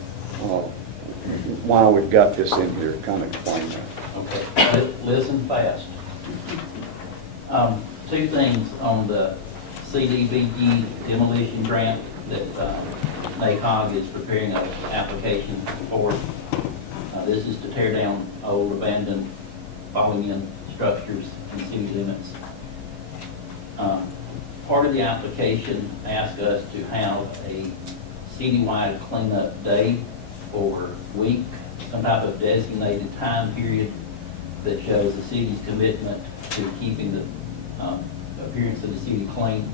Why we've got this in here, kind of explain that. Okay, listen fast. Two things on the CDBG demolition grant that NACOG is preparing an application for. This is to tear down old abandoned falling-in structures in city limits. Part of the application asks us to have a citywide cleanup day or week, some type of designated time period that shows the city's commitment to keeping the appearance of the city clean.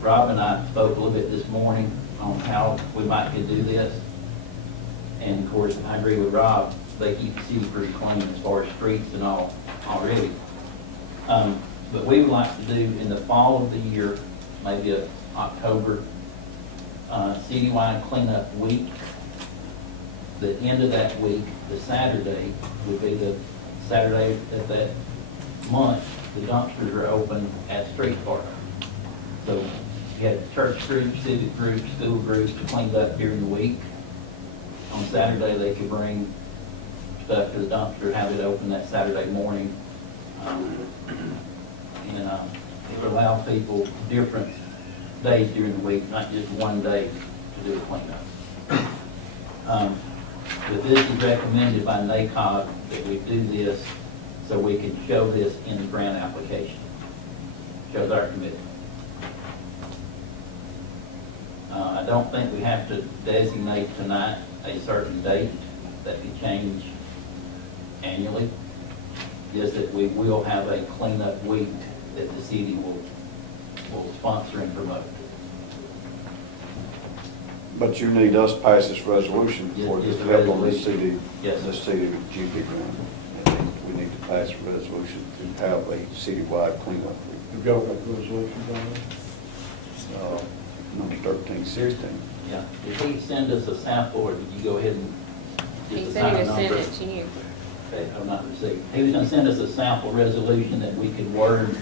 Rob and I spoke a little bit this morning on how we might could do this. And of course, I agree with Rob, they keep the city pretty clean as far as streets and all already. But we would like to do in the fall of the year, maybe October, citywide cleanup week. The end of that week, the Saturday, would be the Saturday of that month. The dumpsters are open at Street Park. So you had church groups, civic groups, school groups cleaned up during the week. On Saturday, they could bring stuff to the dumpster, have it open that Saturday morning. It would allow people different days during the week, not just one day to do a cleanup. But this is recommended by NACOG that we do this so we can show this in the grant application. Shows our commitment. I don't think we have to designate tonight a certain date. That could change annually. Just that we will have a cleanup week that the city will sponsor and promote. But you need us to pass this resolution for this to help on this city, Yes. this city GP grant. And we need to pass a resolution to have a citywide cleanup week. You've got that resolution on Number 1316. Yeah. Did he send us a sample, or did you go ahead and He just said he assign a would send number? it to you. Okay, I've not received. He was gonna send us a sample resolution that we could word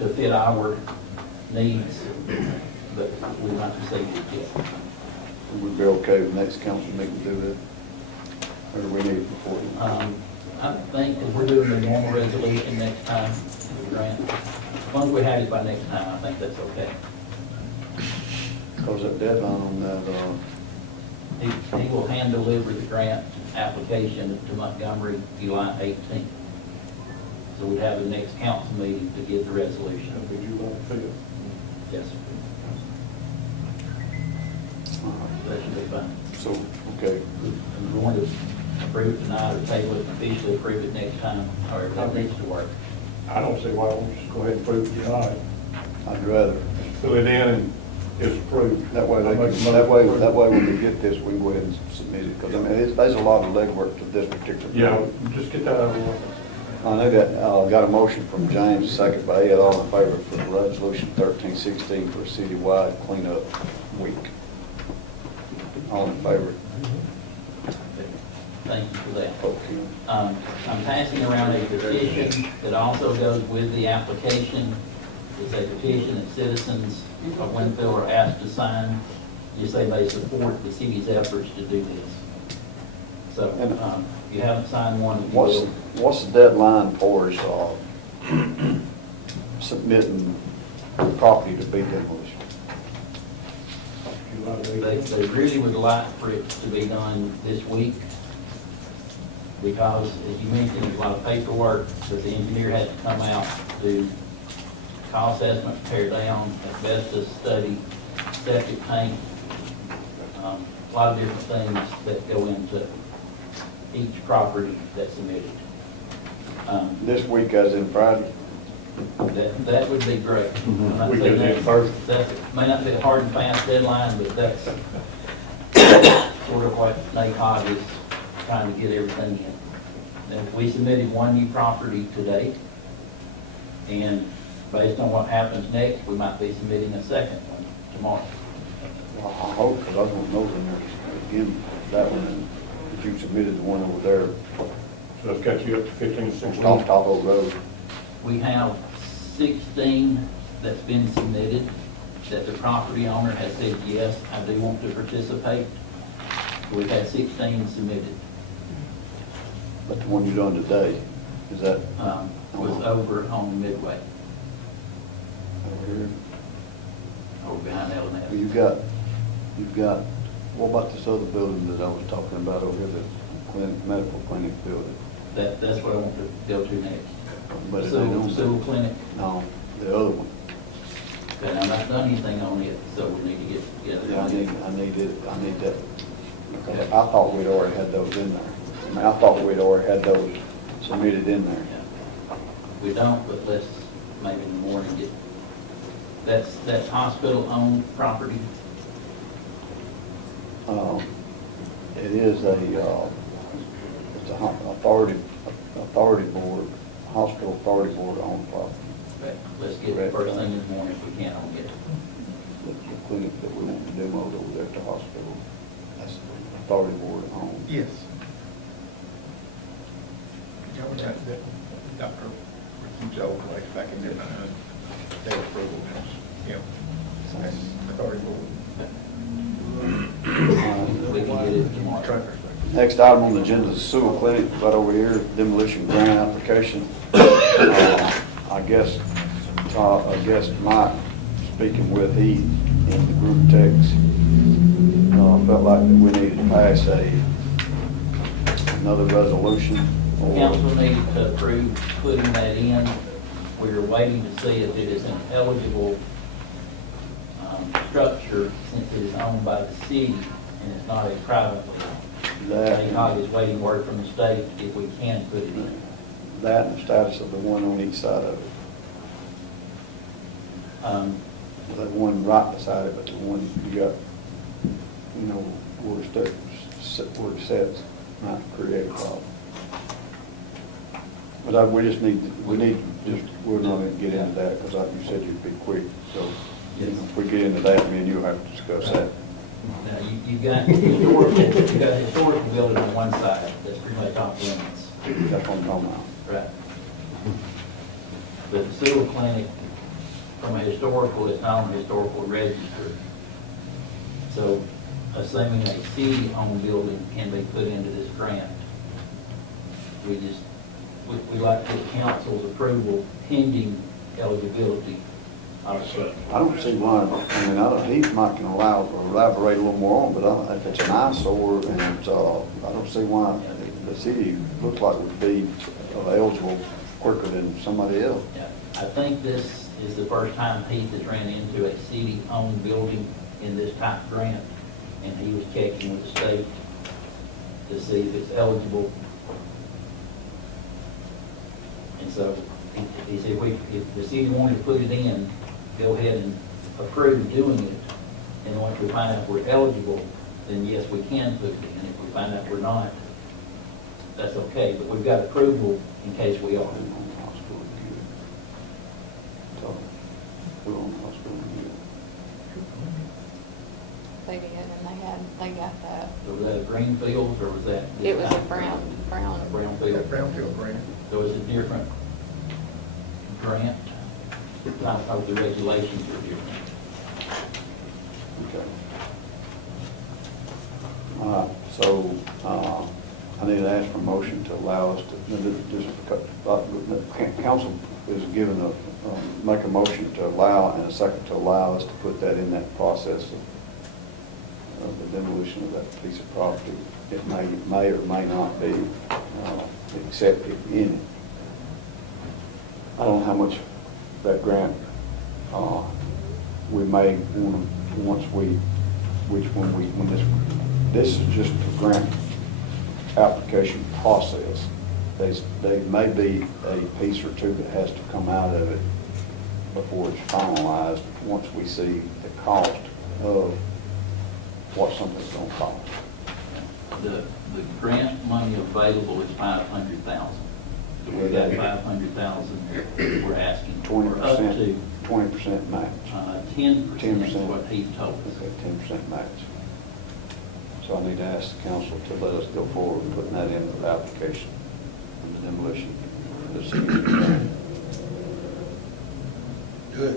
to fit our needs, but we've not received it yet. Would be okay with next council meeting to do that? Or do we need it before? I think if we're doing the normal resolution next time, the grant, as long as we have it by next time, I think that's okay. Because that deadline on that, He will hand deliver the grant application to Montgomery July 18th. So we'd have the next council meeting to get the resolution. Would you like to see it? Yes, sir. That should be fine. so, okay. We're going to approve it tonight or table it and officially approve it next time, however that needs to work. I don't see why we just go ahead and prove it tonight. I'd rather. Fill it in and it's approved. That way, I'll make a motion that way, to approve. that way when we get this, we can go ahead and submit it. Because I mean, there's a lot of legwork to this particular. Yeah, just get that out of the way. I know that, got a motion from James, second by Ed, all in favor for the resolution 1316 for a citywide cleanup week. All in favor? Thank you for that. Okay. I'm passing around a petition that also goes with the application. It's a petition that citizens of Winfield are asked to sign. You say they support the city's efforts to do this. So, if you haven't signed one, if you will. What's the deadline for us submitting property to be demolished? They really would like for it to be done this week because, as you mentioned, there's a lot of paperwork that the engineer had to come out to do cost estimate, tear down, asbestos study, septic tank, a lot of different things that go into each property that's submitted. This week as in Friday? That would be great. I'm not We saying could do it that- first. That may not be a hard and fast deadline, but that's sort of what NACOG is trying to get everything in. And we submitted one new property today, and based on what happens next, we might be submitting a second one tomorrow. Well, I hope, because I don't know them again, that one, that you submitted the one over there, So that's got you up to 15, 16. off Tahoe Road. We have 16 that's been submitted, that the property owner has said, yes, I do want to participate. We've had 16 submitted. But the one you done today, is that Was over on Midway, over here? over behind L&S. You've got, what about this other building that I was talking about over here, the medical clinic building? That's what I want to go to next. But it ain't on there. Sewer clinic. No, the other one. Okay, I've not done anything on it, so we need to get together. Yeah, I need that. Because I thought we'd already had those in there. I mean, I thought we'd already had those submitted in there. We don't, but let's maybe in the morning get, that's hospital-owned property. It is it's a authority board, hospital authority board owned property. But let's get it first thing in the morning if we can on it. The clinic that we want to demo over there at the hospital, that's authority board owned. Yes. Yeah, we got that, Dr. Ricky Joe place back in there, their approval, yeah, so that's authority board. We can get it tomorrow. Next item on the agenda is sewer clinic, right over here, demolition grant application. I guess Mike, speaking with he and the group techs, felt like that we needed to pass another resolution. Council needs to approve putting that in. We're waiting to see if it is an eligible structure since it is owned by the city and it's not a privately. ACOG is waiting word from the state if we can put it in. That and the status of the one on each side of it. The one right beside it, but the one you got, where it sets might create a problem. But we're not going to get into that because like you said, you'd be quick. So if we get into that, me and you'll have to discuss that. Now, you've got historical building on one side that's pretty much off limits. That's what I'm talking about. Right. But the sewer clinic, from a historical, it's not on the historical register. So assuming a city-owned building can be put into this grant, we like to get council's approval pending eligibility. Obviously. I don't see why, he might can elaborate a little more on, but if it's an eyesore and it's, I don't see why the city looks like would be eligible quicker than somebody else. Yeah. I think this is the first time Heath has ran into a city-owned building in this type of grant, and he was checking with the state to see if it's eligible. And so he said, if the city wanted to put it in, go ahead and approve doing it. And once we find out we're eligible, then yes, we can put it in. If we find out we're not, that's okay. But we've got approval in case we are. They did, and they got that. So was that a Greenfield or was that? It was a brown. Brownfield. Brownfield grant. So it's a different grant? I thought the regulations were different. Okay. All right, so, I need to ask for a motion to allow us to, council is given make a motion to allow and a second to allow us to put that in that process of the demolition of that piece of property. It may or may not be accepted in it. I don't know how much that grant we may want to, when this is just a grant application process. There may be a piece or two that has to come out of it before it's finalized, once we see the cost of what something's going to cost. The grant money available is $500,000. So we got $500,000 we're asking for up to 20% match. 10% is what he told us. Okay, 10% match. So I need to ask the council to let us go forward with putting that into the application of the demolition of the city. Good.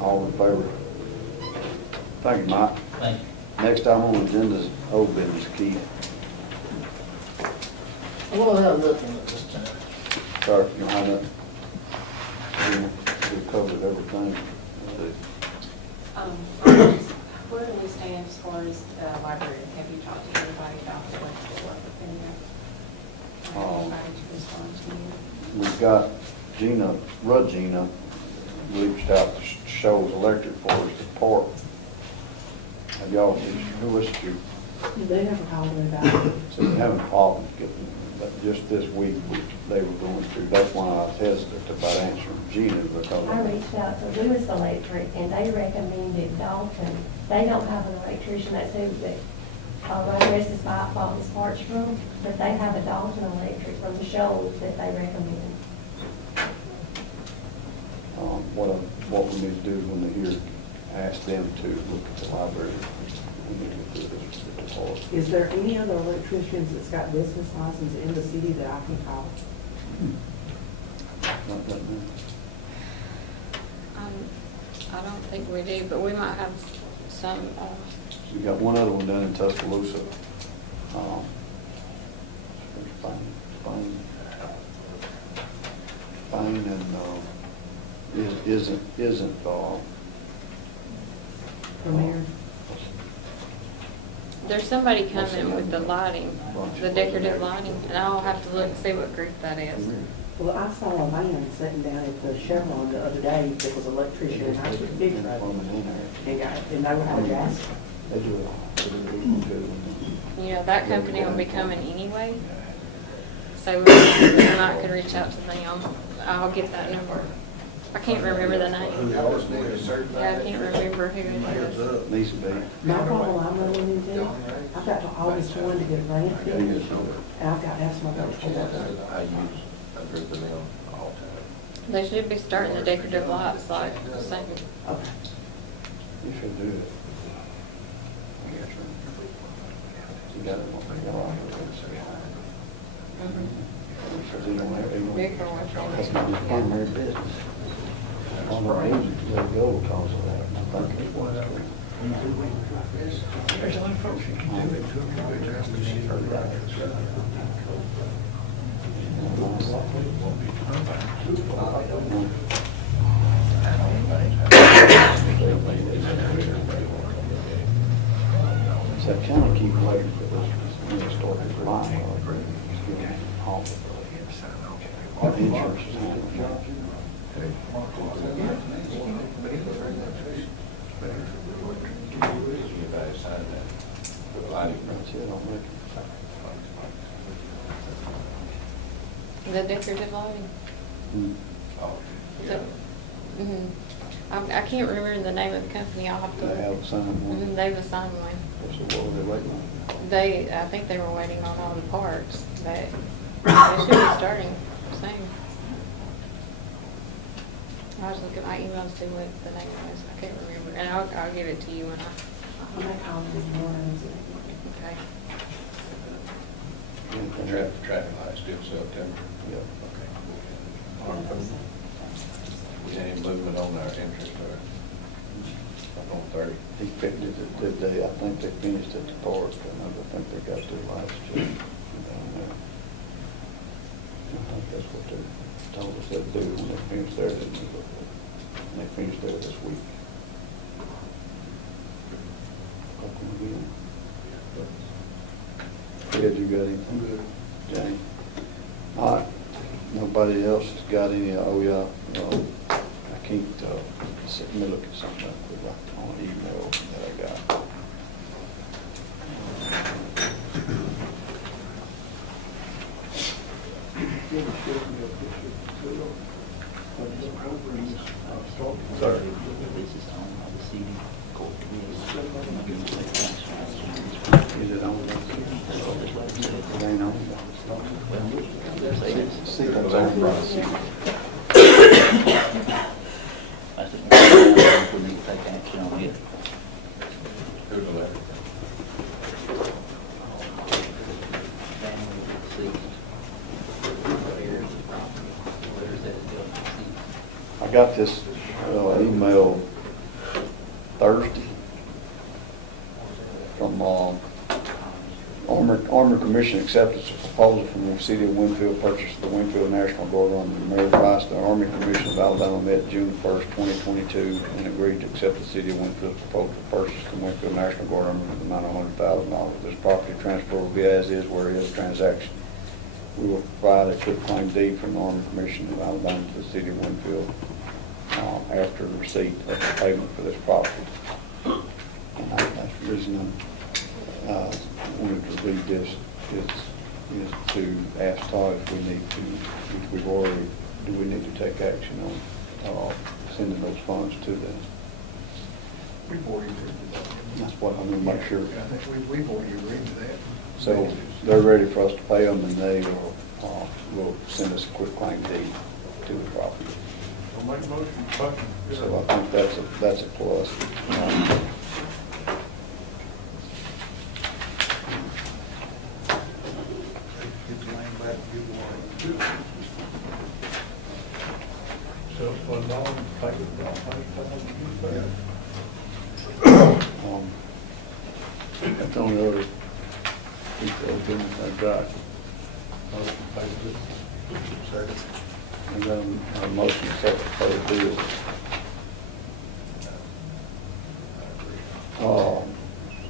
All in favor? Thank you, Mike. Thank you. Next item on the agenda is old business, Keith. Well, I have nothing at this time. Sorry, you don't have nothing. We've covered everything. Where do we stand as far as the library? Have you talked to anybody about the work in there? Anybody to respond to you? We've got Gina reached out to Shoals Electric for us to park. Have y'all, who was you? They never called me about it. So we're having problems getting, but just this week, they were going through, that's why I was hesitant about answering Gina, because. I reached out to Lewis Electric, and they recommended Dalton. They don't have an electrician, that's who Rodriguez's bought his parts from, but they have a Dalton Electric from the Shoals that they recommend. What we need to do when they're here, ask them to look at the library. We need to do this with the board. Is there any other electricians that's got business license in the city that I can call? Not that many. I don't think we do, but we might have some, We got one other one down in Tuscaloosa. Fine and, isn't, Premier? there's somebody coming with the lighting, the decorative lighting, and I'll have to look and see what group that is. Well, I saw a man sitting down at the Chevron the other day that was an electrician, and I took a picture of him. And they were out of gas. They do it all. You know, that company will be coming anyway, so we might could reach out to them. I'll get that number. I can't remember the name. Yeah, I can't remember who it is. Needs to be. My problem I'm running into, I've got to August 1 to get a grant finished, and I've got to ask my coach for that. I group them in all the time. They should be starting the decorative lights like the same. Okay. You should do it. You got it. Because he don't have, Big for one. that's not his primary business. On the agents, they go because of that. I think it's one of them. There's a lot of folks you can do it So I kind of keep waiting for this, when they start flying, or it's getting off. The insurance is handling it. That's it, I'm looking. The decorative lighting. I can't remember the name of the company. I'll have to. They have assigned one. They've assigned one. So what were they waiting on? I think they were waiting on all the parts, but they should be starting soon. I'll just look at my email to see what the name is. I can't remember, and I'll give it to you when I'll make all of these mornings. okay. Traffic lights still September? Yep. Okay. Any movement on our interest or up on 30? He picked it today. I think they finished at the park, and I think they got their lights checked down there. I think that's what they told us they'd do when they finished there, didn't they? And they finished there this week. Ed, you got anything? Good. Jane? All right. Nobody else got any, I can't, let me look at something on email that I got. Sorry. Is it on? It ain't on. See if it's on. We need to take action on it. Who's the letter? I got this email Thursday from Army Commission acceptance of proposal from the City of Winfield purchase of the Winfield National Guard under the Mayor Price. The Army Commission of Alabama met June 1st, 2022 and agreed to accept the City of Winfield's proposal to purchase the Winfield National Guard under the amount of $100,000. This property transfer will be as is where it is transaction. We will provide a quitclaim deed from the Army Commission of Alabama to the City of Winfield after the receipt of the payment for this property. And that's the reason be just, is to ask Todd if we need to, if we've already, do we need to take action on sending those funds to them? We've already agreed to that. That's what I'm gonna make sure. I think we've already agreed to that. So they're ready for us to pay them, and they will send us a quick claim deed to the property. We'll make a motion, fuck it. So I think that's a plus. Get the land back, give the water. So, $1, take it, I'll pay it. That's on the other, I've got, I've got a motion set to pay the bill.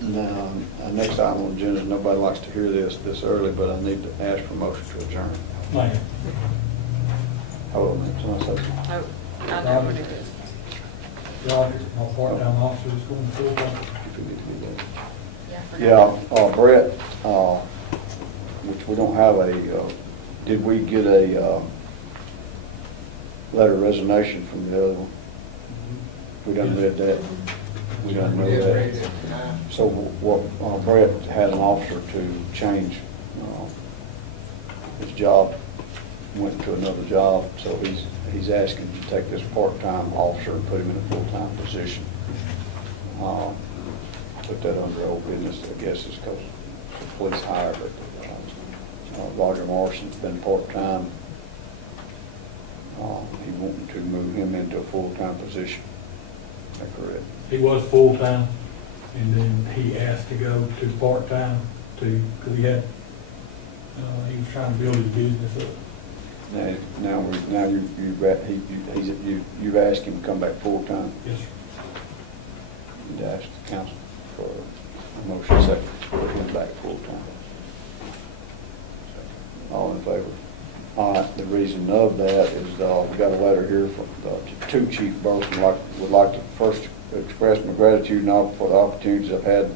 Now, next item on the agenda, nobody likes to hear this early, but I need to ask for a motion to adjourn. Mayor. Hold on a minute, somebody say something. Oh, I know what it is. Roger, my part-time officer is going full-time. If we need to do that. Yeah. Yeah, Brett, which we don't have did we get a letter of resignation from the other one? We done read that? We done know that? So what, Brett had an officer to change his job, went to another job, so he's asking to take this part-time officer and put him in a full-time position. Put that under old business, I guess, is because the police hire, but Roger Morrison's been part-time. He wanted to move him into a full-time position. Is that correct? He was full-time, and then he asked to go to part-time because he was trying to build his business up. You've asked him to come back full-time? Yes, sir. You'd ask the council for a motion second to put him back full-time. All in favor? All right, the reason of that is we got a letter here from to Chief Burleson. Would like to first express my gratitude for the opportunities I've had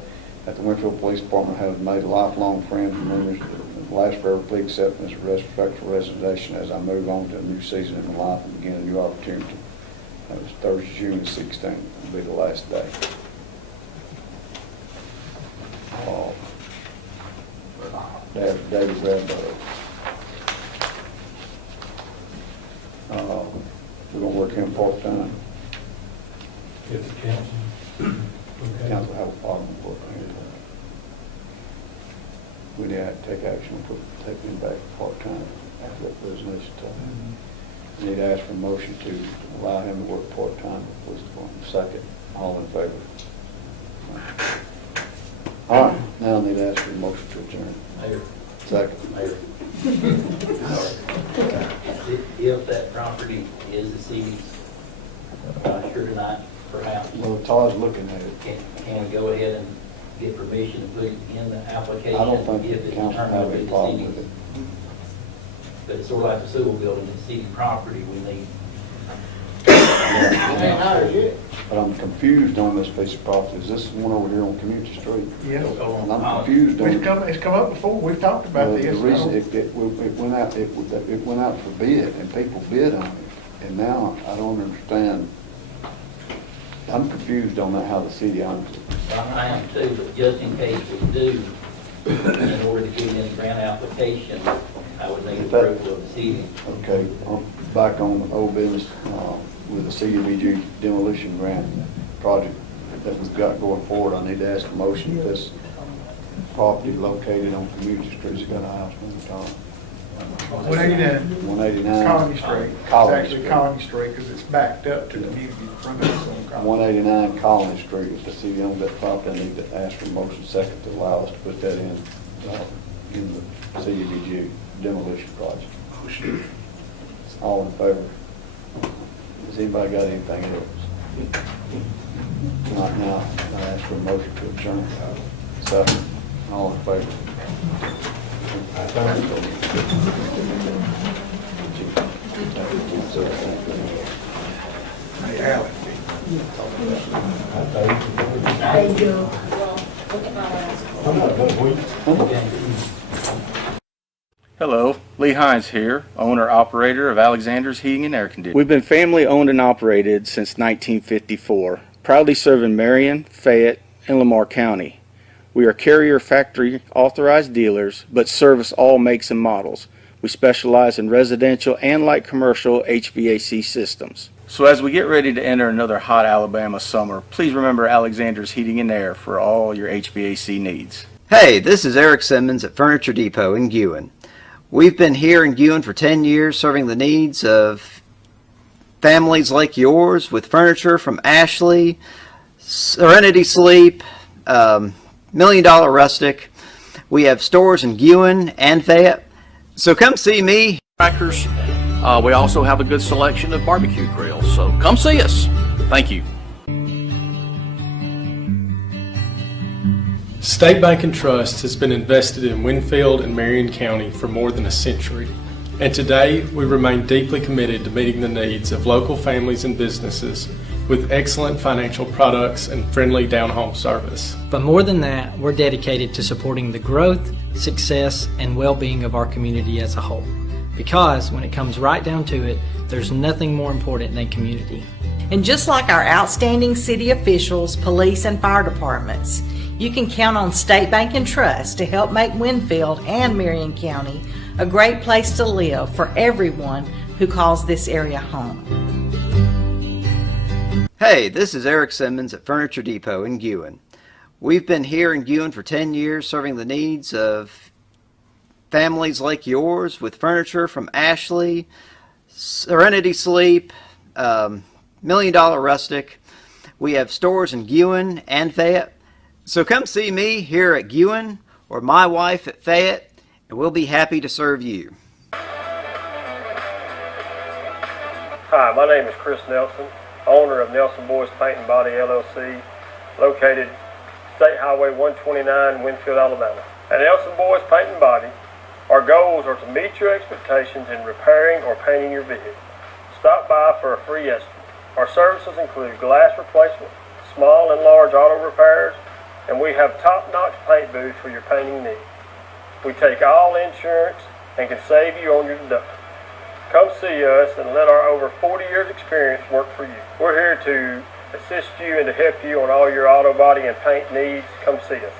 at the Winfield Police Department. Have made lifelong friends and memories that last forever. Please accept this respectful resignation as I move on to a new season in my life and begin a new opportunity. That was Thursday, June the 16th. Will be the last day. David Bradbury. We're gonna work him part-time. If the council. Okay. Council have a problem with working him. We need to take action and take him back part-time after that resignation time. We need to ask for a motion to allow him to work part-time with the police department. Second, all in favor? All right, now I need to ask for a motion to adjourn. Mayor. Second. Mayor. If that property is the city's, sure tonight, perhaps. Well, Todd's looking at it. Can go ahead and get permission to put it in the application. I don't think if the it's council determined have to be any the problem city's. with it. But it's sort of like the sewer building, it's city property, we need. But I'm confused on this piece of property. Is this one over here on Community Street? Yeah. And I'm confused on it. It's come up before, we've talked about Well, this. the reason it went out for bid, and people bid on it, and now I don't understand. I'm confused on that, how the city owns it. I am too, but just in case we do, in order to get in the grant application, I would need approval of the city. Okay, back on the old business, with the CDBG demolition grant project that we've got going forward, I need to ask a motion if this property located on Community Street, it's got a house on the top. 189. 189. Colony Street. It's actually Colony Street because it's backed up to the community front of us on Colony. 189 Colony Street, if the city owns that property, I need to ask for a motion second to allow us to put that in the CDBG demolition project. All in favor? Has anybody got anything else? Not now, I ask for a motion to adjourn. Second, all in favor? Hey, Alan. Thank you. Well, look at my last one. Hello, Lee Hines here, owner-operator of Alexander's Heating and Air Conditioning. We've been family-owned and operated since 1954, proudly serving Marion, Fayette, and Lamar County. We are carrier factory authorized dealers, but service all makes and models. We specialize in residential and light commercial HVAC systems. So as we get ready to enter another hot Alabama summer, please remember Alexander's Heating and Air for all your HVAC needs. Hey, this is Eric Simmons at Furniture Depot in Guin. We've been here in Guin for 10 years serving the needs of families like yours with furniture from Ashley, Serenity Sleep, $1 Million Rustic. We have stores in Guin and Fayette. So come see me. Crackers. We also have a good selection of barbecue grills, so come see us. Thank you. State Bank and Trust has been invested in Winfield and Marion County for more than a century, and today we remain deeply committed to meeting the needs of local families and businesses with excellent financial products and friendly down-home service. But more than that, we're dedicated to supporting the growth, success, and well-being of our community as a whole. Because when it comes right down to it, there's nothing more important than community. And just like our outstanding city officials, police, and fire departments, you can count on State Bank and Trust to help make Winfield and Marion County a great place to live for everyone who calls this area home. Hey, this is Eric Simmons at Furniture Depot in Guin. We've been here in Guin for 10 years serving the needs of families like yours with furniture from Ashley, Serenity Sleep, $1 Million Rustic. We have stores in Guin and Fayette. So come see me here at Guin or my wife at Fayette, and we'll be happy to serve you. Hi, my name is Chris Nelson, owner of Nelson Boys Paint and Body LLC, located State Highway 129, Winfield, Alabama. At Nelson Boys Paint and Body, our goals are to meet your expectations in repairing or painting your vehicle. Stop by for a free estimate. Our services include glass replacement, small and large auto repairs, and we have top-notch paint booths for your painting needs. We take all insurance and can save you on your deductible. Come see us and let our over 40 years experience work for you. We're here to assist you and to help you on all your auto body and paint needs. Come see us.